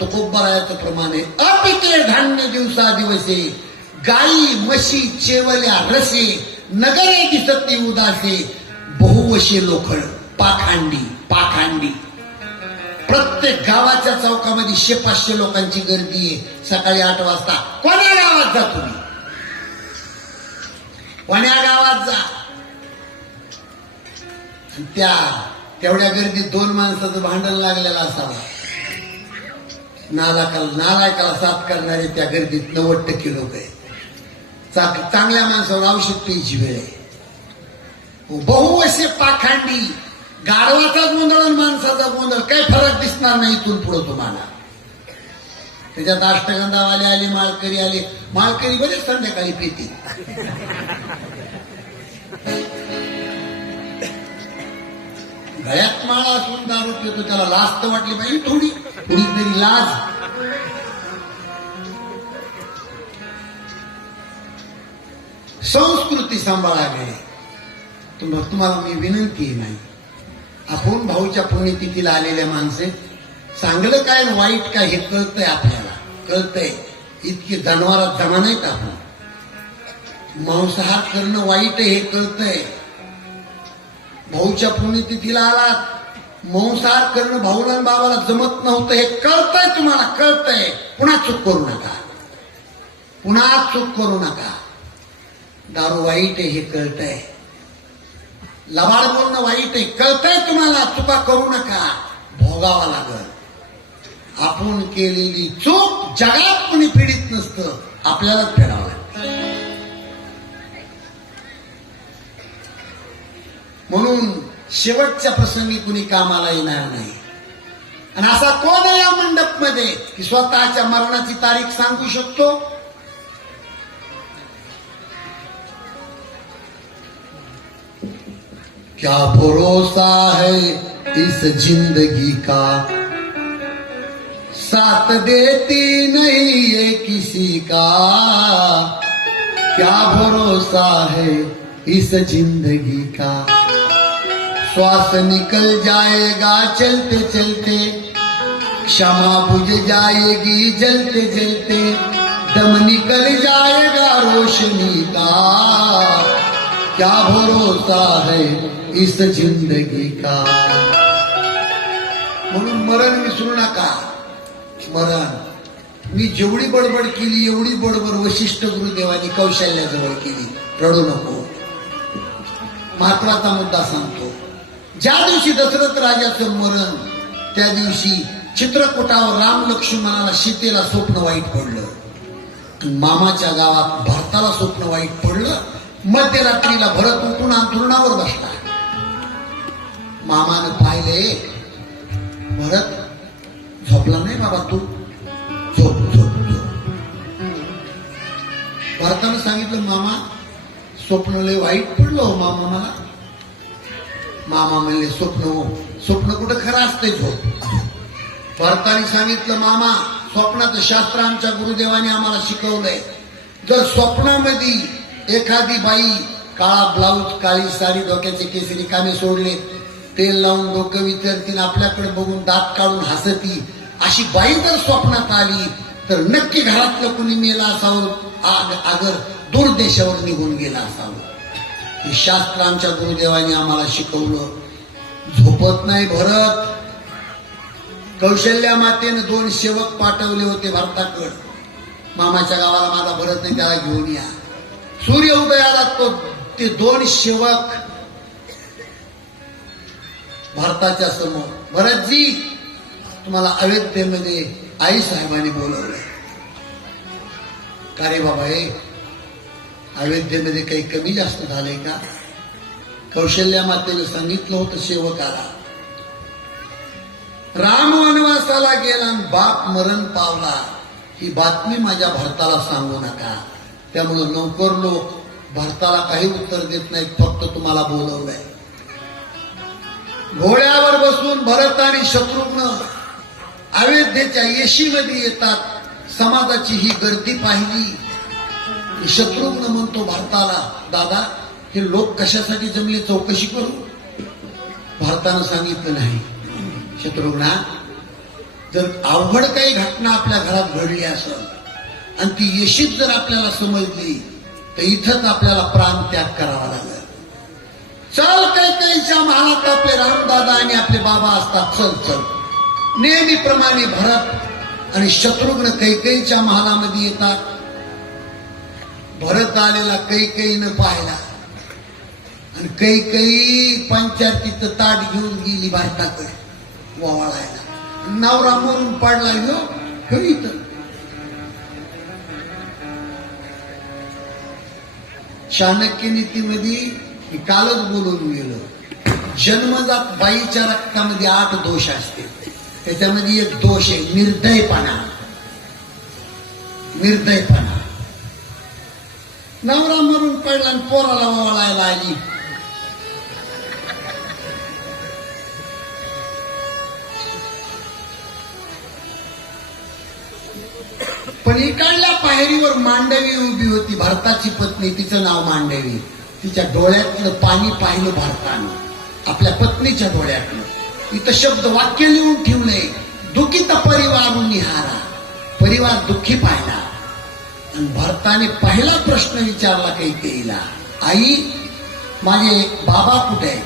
तुकोबारायाचं प्रमाण आहे, अपिके धान्य दिवसा दिवसे, गाई म्हशी चेवल्या रसे, नगरे दिसती उदासे, बहुवशे लोखंड, पाखांडी. पाखांडी प्रत्येक गावाच्या चौकामध्ये 100-500 लोकांची गर्दी आहे. सकाळी 8 वाजता कोण्या गावात जा तुम्ही, कोण्या गावात जा, तेवढ्या गर्दीत 2 माणसाचं भांडण लागलेलं असावं. नालायकाला साथ करणारे त्या गर्दीत 90% लोक आहे. चांगल्या माणसावर औषध प्यायची वेळ आहे. बहुवशे पाखांडी, गाढवाचा गोंधळ आणि माणसाचा गोंधळ, काही फरक दिसणार नाही इथून पुढे तुम्हाला. त्याच्यात अष्टगंधावाले आले, माळकरी आले. माळकरी बरेच संध्याकाळी पिते. गळ्यात माळा असून दारू पितो, त्याला लाज तर वाटली पाहिजे थोडी तरी लाज. संस्कृती सांभाळावी. तुम्हाला मी विनंती नाही, आपण भाऊच्या पुण्यतिथीला आलेल्या माणसे, चांगलं काय वाईट काय हे कळतंय, आपल्याला कळतंय. इतके जनावरात जमा नाहीत आपण. मांसाहार करणं वाईट आहे हे कळतंय. भाऊच्या पुण्यतिथीला आलात, मांसाहार करणं भाऊला आणि बाबाला जमत नव्हतं हे कळतंय, तुम्हाला कळतंय. पुन्हा चूक करू नका, पुन्हा चूक करू नका. दारू वाईट आहे हे कळतंय, लबाड बोलणं वाईट आहे कळतंय तुम्हाला. चुका करू नका, भोगावा लागल. आपण केलेली चूक जगात कोणी पीडित नसतं, आपल्यालाच फेडावं लागतं. म्हणून शेवटच्या प्रसंगी कुणी कामाला येणार नाही. आणि असा कोण आहे या मंडप मध्ये की स्वतःच्या मरणाची तारीख सांगू शकतो? क्या भरोसा है इस जिंदगी का, साथ देती नहीं ये किसी का. क्या भरोसा है इस जिंदगी का, श्वास निकल जाएगा चलते चलते, क्षमा बुझ जाएगी जलते जलते, दम निकल जाएगा रोशनी का. क्या भरोसा है इस जिंदगी का. म्हणून मरण विसरू नका. मरण मी जेवढी बडबड केली एवढी बडबड वशिष्ठ गुरुदेवानी कौशल्याजवळ केली. रडू नको. महत्वाचा मुद्दा सांगतो. ज्या दिवशी दशरथ राजाचं मरण, त्या दिवशी चित्रकूटावर राम लक्ष्मणाला सीतेला स्वप्न वाईट पडलं. मामाच्या गावात भरताला स्वप्न वाईट पडलं. मध्यरात्रीला भरत उठून अंथरुणावर बसला. मामानं पाहिले, भरत झोपला नाही बाबा, तू झोप झोप झोप. भरतानं सांगितलं, मामा स्वप्न लय वाईट पडलं हो मामा मला. मामा म्हणले, स्वप्न कुठं खरं असतंय, झोप. भरताने सांगितलं, मामा स्वप्नाचं शास्त्र आमच्या गुरुदेवाने आम्हाला शिकवलंय. जर स्वप्नामध्ये एखादी बाई काळा ब्लाऊज, काळी साडी, डोक्याचे केस रिकामे सोडले, तेल लावून डोकं विचारतील, आपल्याकडे बघून दात काढून हसती, अशी बाई जर स्वप्नात आली तर नक्की घरातलं कुणी मेला असावं, अगर दूर देशावर निघून गेला असावं. हे शास्त्र आमच्या गुरुदेवाने आम्हाला शिकवलं. झोपत नाही भरत. कौशल्या मातेनं 2 सेवक पाठवले होते भरताकडे. मामाच्या गावाला माझा भरत नाही, त्याला घेऊन या. सूर्य उदयाला ते 2 सेवक भरताच्या समोर, भरतजी तुम्हाला अयोध्येमध्ये आई साहेबांनी बोलवलंय. का रे बाबा, हे अयोध्येमध्ये काही कमी जास्त झालंय का? कौशल्या मातेने सांगितलं होतं सेवकाला, राम वनवासाला गेला आणि बाप मरण पावला, ही बातमी माझ्या भरताला सांगू नका. त्यामुळे नौकर लोक भरताला काही उत्तर देत नाहीत, फक्त तुम्हाला बोलवलंय. घोड्यावर बसून भरत आणि शत्रुघ्न अयोध्येच्या येशीमध्ये येतात. समाजाची ही गर्दी पाहिली. शत्रुघ्न म्हणतो भरताला, दादा हे लोक कशासाठी जमले, चौकशी करू? भरतानं सांगितलं, नाही शत्रुघ्ना, जर अवघड काही घटना आपल्या घरात घडली असेल आणि ती येशीत जर आपल्याला समजली तर इथंच आपल्याला प्राण त्याग करावा लागेल. चल, कैकेयीच्या महालात आपले रामदादा आणि आपले बाबा असतात, चल चल. नेहमीप्रमाणे भरत आणि शत्रुघ्न कैकेयीच्या महालामध्ये येतात. भरत आलेला कैकेयीनं पाहिला आणि कैकेयी पंचायतीचं ताट घेऊन गेली भारताकडे वावळायला. नवरा मरून पडला, ह्यो इथं. चाणक्य नीतीमध्ये कालच बोलून गेलं, जन्मजात बाईच्या रक्तामध्ये 8 दोष असते. त्याच्यामध्ये एक दोष आहे निर्दयपणा. निर्दयपणा. नवरा मरून पडला आणि पोराला वळायला आली. पण इकडल्या पायरीवर मांडवी उभी होती, भरताची पत्नी, तिचं नाव मांडवी. तिच्या डोळ्यातलं पाणी पाहिलं भरतानं, आपल्या पत्नीच्या डोळ्यातलं. इथं शब्द वाक्य लिहून ठेवले, दुखित परिवारून निहारा. परिवार दुःखी पाहिला. आणि भरताने पहिला प्रश्न विचारला कैकेयीला, आई माझे बाबा कुठे आहेत,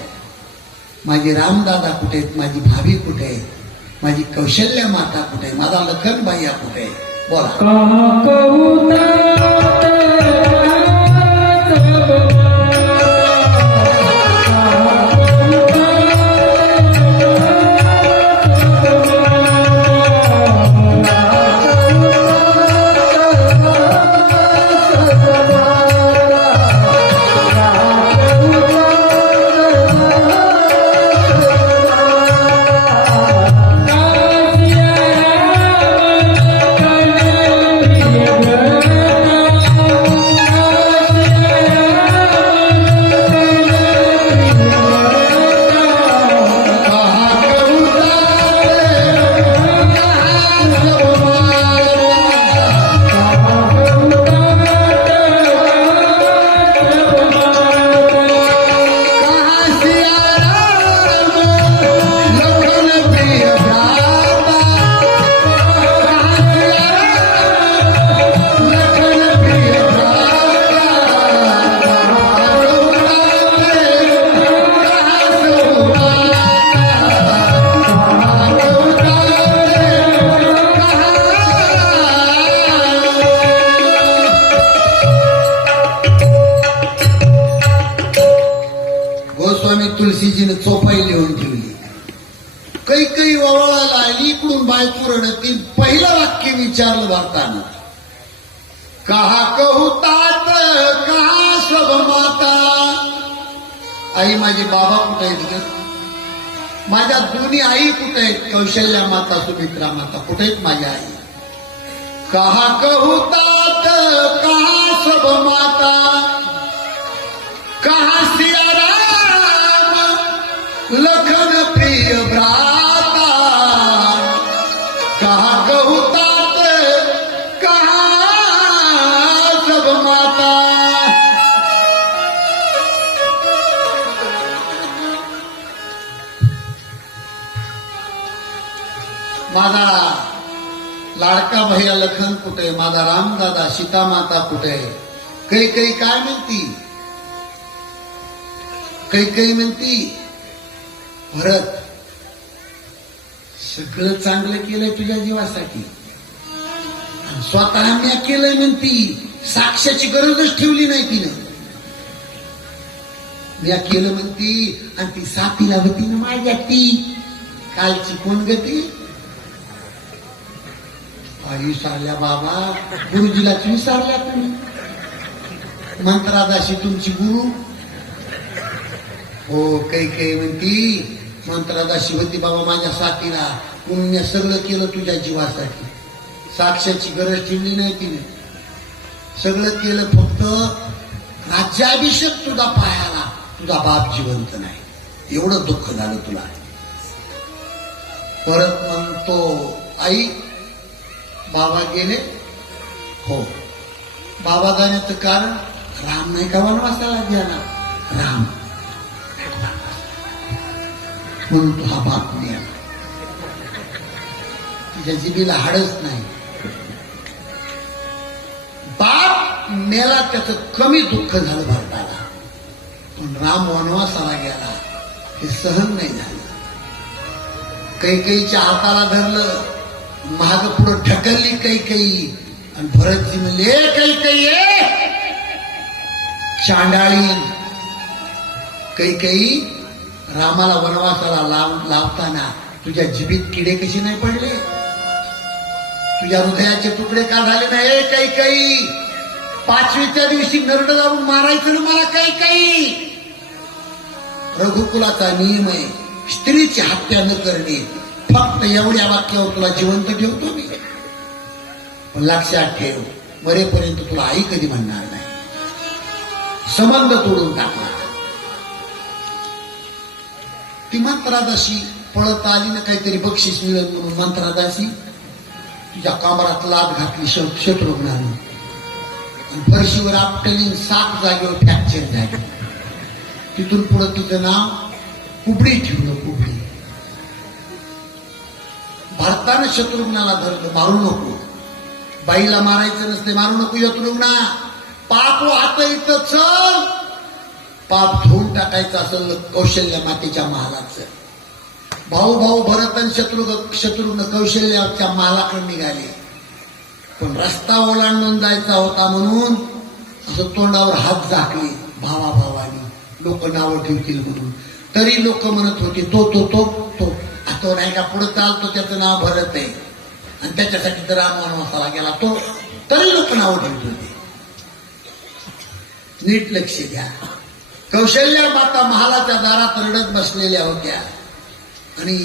माझे रामदादा कुठे आहेत, माझी भाभी कुठे आहे, माझी कौशल्या माता कुठे आहे, माझा लखनबाई कुठे आहे, बोला. तुलसीजीने चोपाई लिहून ठेवली. कैकेयी वळायला आली, इकडून बायको रडतील. पहिलं वाक्य विचारलं भरतानं, कहा कहू तात कहा सब माता. आई माझे बाबा कुठे आहेत ग? माझ्या दोन्ही आई कुठे आहेत? कौशल्या माता, सुमित्रा माता कुठे आहेत माझ्या आई? कहा कहू तात, कहा सब माता, कहा सिया राम, लखन प्रिय भ्राता. कहा कहू तात, कहा सब माता. माझा लाडका भैया लखन कुठे? माझा रामदादा, सीता माता कुठे? काही काही काय म्हणती? काही काही म्हणती भरत सगळं चांगलं केलंय तुझ्या जीवासाठी, आणि स्वतः मी केलंय म्हणती. साक्ष्याची गरजच ठेवली नाही तिनं. मी केलं म्हणती, आणि ती साथीला होती ना माझ्या, ती कालची कोण गती? विसरल्या बाबा, गुरुजीलाच विसरल्या तुम्ही. मंत्रादाशी तुमची गुरु हो. काही काही म्हणती मंत्रादाशी होती बाबा माझ्या साथीला, पुण्य सगळं केलं तुझ्या जीवासाठी. साक्ष्याची गरज ठेवली नाही तिने, सगळं केलं. फक्त राज्याभिषेक तुझा पायाला, तुझा बाप जिवंत नाही, एवढं दुःख झालं तुला. परत म्हणतो आई बाबा गेले. हो, बाबा जाण्याचं कारण राम नाही का वनवासाला गेला? राम म्हणून तो हा बाप मेला. तिच्या जिभेला हाडच नाही. बाप मेला त्याचं कमी दुःख झालं भरताला, पण राम वनवासाला गेला हे सहन नाही झालं. कैकेयीच्या हाताला धरलं, माग पुढं ढकलली कैकेयी, आणि भरतजी म्हणले कैकेयी चांडाळी. कैकेयी रामाला वनवासाला लावताना तुझ्या जिभीत किडे कशी नाही पडले? तुझ्या हृदयाचे तुकडे का झाले नाही? कैकेयी, पाचवीच्या दिवशी नरड लावून मारायचं ना मला कैकेयी. रघुकुलाचा नियम आहे स्त्रीची हत्या न करणे. फक्त एवढ्या वाक्यावर तुला जिवंत ठेवतो मी, पण लक्षात ठेव मरेपर्यंत तुला आई कधी म्हणणार नाही. संबंध तोडून टाकला. ती मंत्रादाशी पळत आली ना, काहीतरी बक्षीस मिळत म्हणून. मंत्रादाशी तुझ्या कामारात लाद घातली शत्रुघ्नाने, आणि फरशीवर आपटली, 7 जागेवर फ्रॅक्चर झाली. तिथून पुढे तिचं नाव कुबडी ठेवलं. कुबडी. भारतानं शत्रुघ्नाला धरलं, मारू नको, बाईला मारायचं नसते, मारू नको शत्रुघ्ना, पाप वाहत इथं चल. पाप धुवून टाकायचं असेल कौशल्य मातेच्या महालाचं. भाऊ भाऊ भरत आणि शत्रुघ्न कौशल्याच्या महालाकडे निघाले, पण रस्ता ओलांडून जायचा होता म्हणून असं तोंडावर हात झाकले भावाभावानी, लोक नावं ठेवतील म्हणून. तरी लोक म्हणत होते तो तो तो तो तो नाही का पुढे चालतो, त्याचं नाव भरत आहे, आणि त्याच्यासाठी तर राम वनवासाला गेला तो. तरी लोक नावं ठेवत होते. नीट लक्ष द्या. कौशल्या माता महालाच्या दारात रडत बसलेल्या होत्या, आणि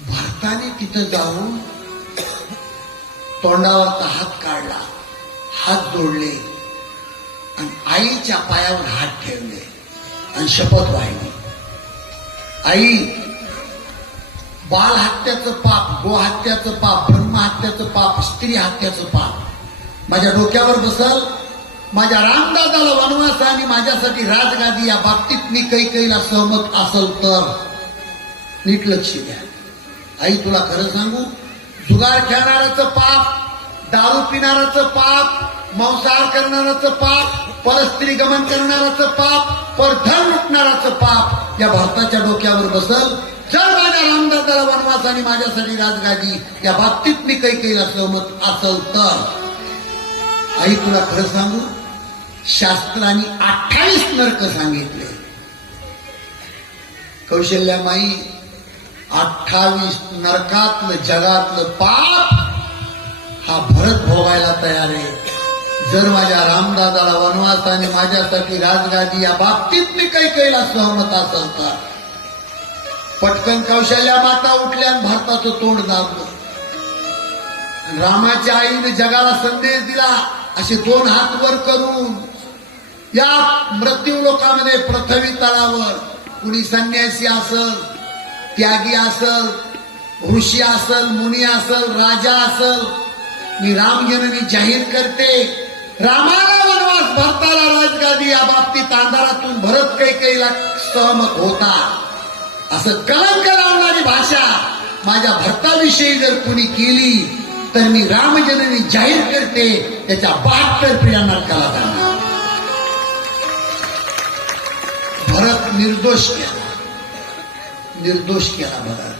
भरताने तिथं जाऊन तोंडावरचा हात काढला, हात जोडले, आणि आईच्या पायावर हात ठेवले, आणि शपथ वाहिली. आई, बाल हत्याचं पाप, गो हत्याचं पाप, ब्रह्म हत्याचं पाप, स्त्री हत्याचं पाप माझ्या डोक्यावर बसल. माझ्या रामदादाला वनवास आणि माझ्यासाठी राजगादी या बाबतीत मी कैकेयीला सहमत असल तर. नीट लक्ष द्या. आई तुला खरं सांगू, जुगार खेळणाऱ्याचं पाप, दारू पिणाऱ्याचं पाप, मांसाहार करणाऱ्याचं पाप, परस्त्री गमन करणाऱ्याचं पाप, परधन लुटणाऱ्याचं पाप या भारताच्या डोक्यावर बसल. जर माझ्या रामदादाला वनवास आणि माझ्यासाठी राजगादी या बाबतीत मी कैकेयीला सहमत असल तर. आई तुला खरं सांगू, शास्त्रांनी 28 नरक सांगितले. कौशल्यामाई 28 नरकातलं जगातलं पाप हा भरत भोगायला तयार आहे. जर माझ्या रामदादाला वनवास आणि माझ्यासाठी राजगादी या बाबतीत मी काही केला सहमत असेल तर पटकन कौशल्या माता उठल्या आणि भारताचं तोंड दाबलं. रामाच्या आईने जगाला संदेश दिला असे दोन हात वर करून. या मृत्यू लोकांमध्ये पृथ्वी तळावर कुणी संन्यासी असल, त्यागी असल, ऋषी असल, मुनी असल, राजा असल, मी रामजननी जाहीर करते रामाला वनवास भरताला राजगादी या बाबतीत अंधारातून भरत कैकेयीला सहमत होता असं कलंक लावणारी भाषा माझ्या भरताविषयी जर कुणी केली तर मी रामजननी जाहीर करते त्याच्या 72 पिढ्या नरकाला जाणार. भरत निर्दोष केला, निर्दोष केला भरत.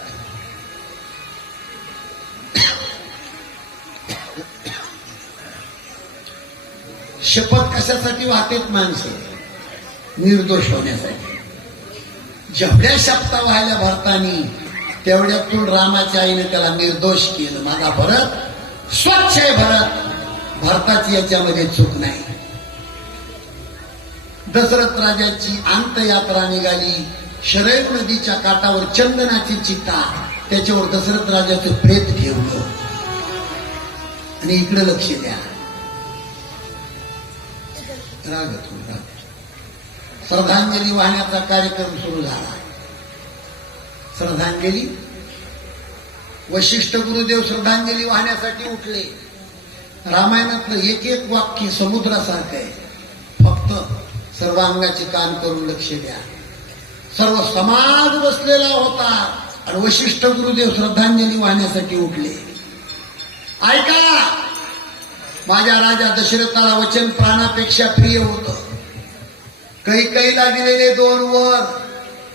शपथ कशासाठी वाहतेत माणसे? निर्दोष होण्यासाठी. जेवढ्या शपथा व्हायला भरतानी तेवढ्यातून रामाच्या आईने त्याला निर्दोष केलं. माझा भरत स्वच्छ आहे. भरताची याच्यामध्ये चूक नाही. दशरथ राजाची अंतयात्रा निघाली. शरयू नदीच्या काठावर चंदनाची चिता, त्याच्यावर दशरथ राजाचं प्रेत ठेवलं. आणि इकडे लक्ष द्या. श्रद्धांजली वाहण्याचा कार्यक्रम सुरू झाला. श्रद्धांजली. वशिष्ठ गुरुदेव श्रद्धांजली वाहण्यासाठी उठले. रामायणातलं एक एक वाक्य समुद्रासारखं आहे. फक्त सर्वांगाचे कान करून लक्ष द्या. सर्व समाज बसलेला होता आणि वशिष्ठ गुरुदेव श्रद्धांजली वाहण्यासाठी उठले. ऐका, माझ्या राजा दशरथाला वचन प्राणापेक्षा प्रिय होतं. कैकेयीला दिलेले 2 वर,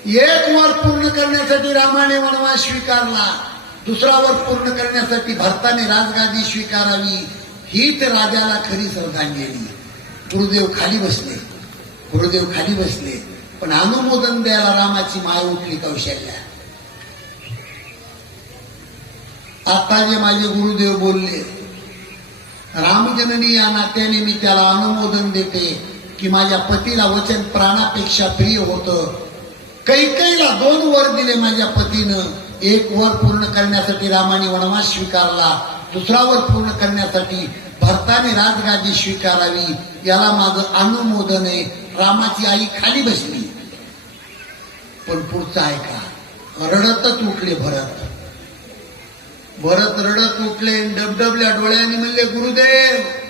एक वर पूर्ण करण्यासाठी रामाने वनवास स्वीकारला, दुसरा वर पूर्ण करण्यासाठी भरताने राजगादी स्वीकारावी. हीच राजाला खरी श्रद्धांजली. गुरुदेव खाली बसले. गुरुदेव खाली बसले पण अनुमोदन द्यायला रामाची माय उठली कौशल्या. आता जे माझे गुरुदेव बोलले, रामजननी या नात्याने मी त्याला अनुमोदन देते की माझ्या पतीला वचन प्राणापेक्षा प्रिय होतं. कैकेयीला 2 वर दिले माझ्या पतीनं. एक वर पूर्ण करण्यासाठी रामाने वनवास स्वीकारला, दुसरा वर पूर्ण करण्यासाठी भरताने राजगादी स्वीकारावी. याला माझं अनुमोदन आहे. रामाची आई खाली बसली. पण पुढचं ऐका. रडतच उठले भरत. भरत रडत उठले, डबडबल्या डोळ्यांनी म्हणले, गुरुदेव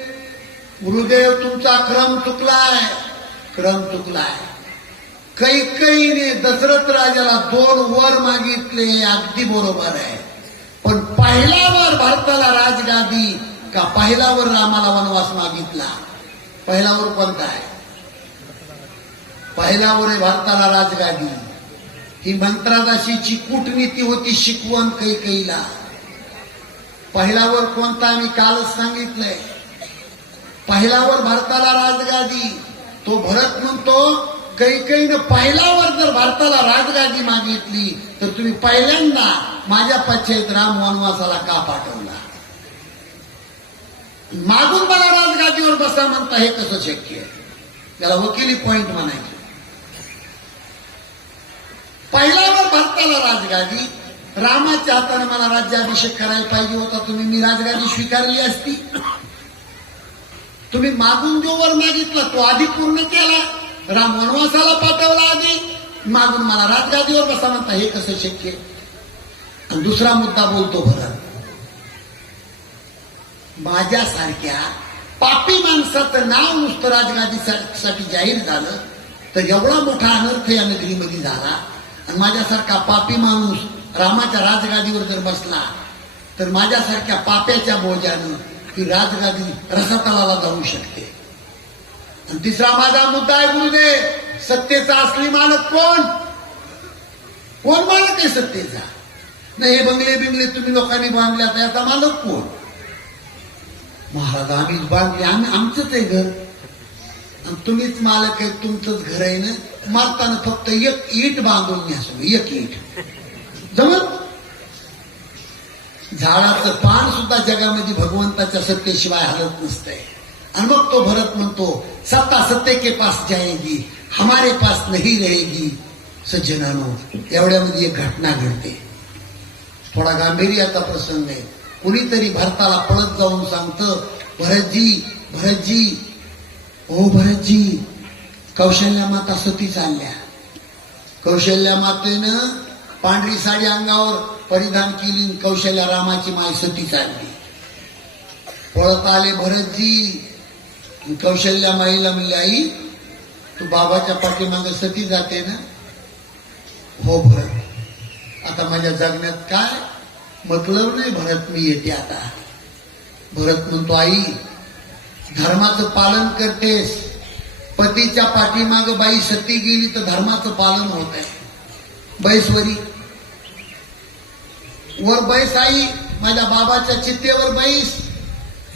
गुरुदेव तुमचा क्रम चुकलाय, क्रम चुकलाय. कैकेयीने दशरथ राजाला 2 वर मागितले, अगदी बरोबर आहे. पण पहिला वर भारताला राजगादी का पहिला वर रामाला वनवास मागितला? पहिला वर कोणता आहे? पहिला वर आहे भारताला राजगादी. ही मंत्रादाशीची कूटनीती होती, शिकवण कैकेयीला. पहिला वर कोणता मी कालच सांगितलंय. पहिल्यावर भारताला राजगादी. तो भरत म्हणतो कैकेयीनं पहिल्यावर जर भारताला राजगादी मागितली तर तुम्ही पहिल्यांदा माझ्या पश्चात राम वनवासाला का पाठवला? मागून मला राजगादीवर बसा म्हणता, हे कसं शक्य आहे? त्याला वकिली पॉइंट म्हणायचे. पहिल्यावर भारताला राजगादी. रामाच्या हाताने मला राज्याभिषेक करायला पाहिजे होता. तुम्ही मी राजगादी स्वीकारली असती. तुम्ही मागून जो वर मागितला तो आधी पूर्ण केला. राम वनवासाला पाठवला आधी, मागून मला राजगादीवर बसा म्हणता, हे कसं शक्य? आणि दुसरा मुद्दा बोलतो भरत, माझ्यासारख्या पापी माणसाचं नाव नुसतं राजगादीसाठी जाहीर झालं तर एवढा मोठा अनर्थ या नगरीमध्ये झाला. आणि माझ्यासारखा पापी माणूस रामाच्या राजगादीवर जर बसला तर माझ्यासारख्या पाप्याच्या बोजानं ही राजगादी रसातलाला जाऊ शकते. आणि तिसरा माझा मुद्दा आहे गुरुदेव, सत्तेचा असली मालक कोण? कोण मालक आहे सत्तेचा? नाही, हे बंगले तुम्ही लोकांनी बांधल्या त्याचा मालक कोण? महाराज आम्हीच बांधले, आमचंच आहे घर. आणि तुम्हीच मालक आहे, तुमचंच घर आहे ना. मारताना फक्त एक ईट बांधून न्या, एक ईट जमत. झाडाचं पान सुद्धा जगामध्ये भगवंताच्या सत्तेशिवाय हलत नसतंय. आणि मग तो भरत म्हणतो, सत्ता सत्ते के पास जाएगी, हमारे पास नहीं रहेगी. सज्जनानो, एवढ्यामध्ये एक घटना घडते. थोडा गांभीर्याचा प्रसंग आहे. कुणीतरी भरताला पळत जाऊन सांगतं, भरतजी, भरतजी, ओ भरतजी, कौशल्या माता सती चालल्या. कौशल्या मातेनं पांढरी साडी अंगावर परिधान केली. कौशल्या रामाची माय सती चालली. पळत आले भरतजी. कौशल्या माईला म्हणले, आई तू बाबाच्या पाठीमागे सती जाते ना? हो भरत, आता माझ्या जगण्यात काय मतलब नाही भरत, मी येते आता. भरत म्हणतो, आई धर्माचं पालन करतेस, पतीच्या पाठीमाग बाई सती गेली तर धर्माचं पालन होत आहे. बैसवरी वर बैस आई, माझ्या बाबाच्या चित्तेवर बैस.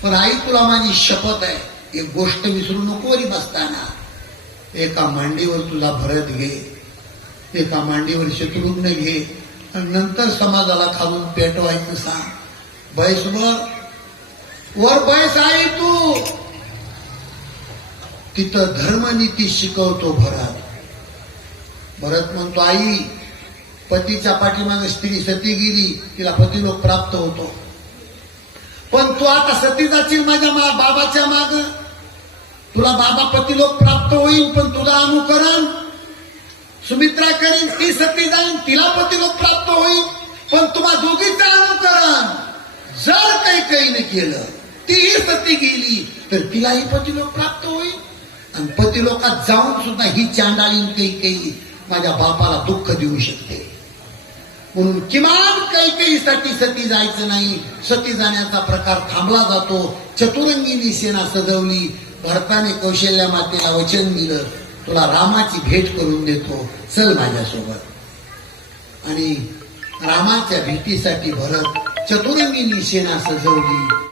पण आई तुला माझी शपथ आहे, एक गोष्ट विसरू नको वरी बसताना. एका मांडीवर तुला भरत घे, एका मांडीवर शत्रुघ्न घे, आणि नंतर समाजाला खालून पेटवायचं सांग. बैस वर बैस आई तू. तिथं धर्मनीती शिकवतो भरत. भरत म्हणतो, आई पतीच्या पाठीमागे स्त्री सती गेली, तिला पतिलोक प्राप्त होतो. पण तू आता सती जाशील माझ्या बाबाच्या माग, तुला बाबा पतिलोक प्राप्त होईल, पण तुला अनुकरण सुमित्रा करीन, ती सती जाईन, तिला पतिलोक प्राप्त होईल, पण तुम्हा दोघीचं अनुकरण जर काही केलं, तीही सती गेली तर तिलाही पतिलोक प्राप्त होईल. आणि पतिलोकात जाऊन सुद्धा ही चांडाळीन काही माझ्या बापाला दुःख देऊ शकते. म्हणून किमान कैकेयीसाठी सती जायचं नाही. सती जाण्याचा प्रकार थांबला जातो. चतुरंगिनी सेना सजवली. भरताने कौशल्या मातेला वचन दिलं, तुला रामाची भेट करून देतो, चल माझ्यासोबत. आणि रामाच्या भेटीसाठी भरत चतुरंगिनी सेना सजवली.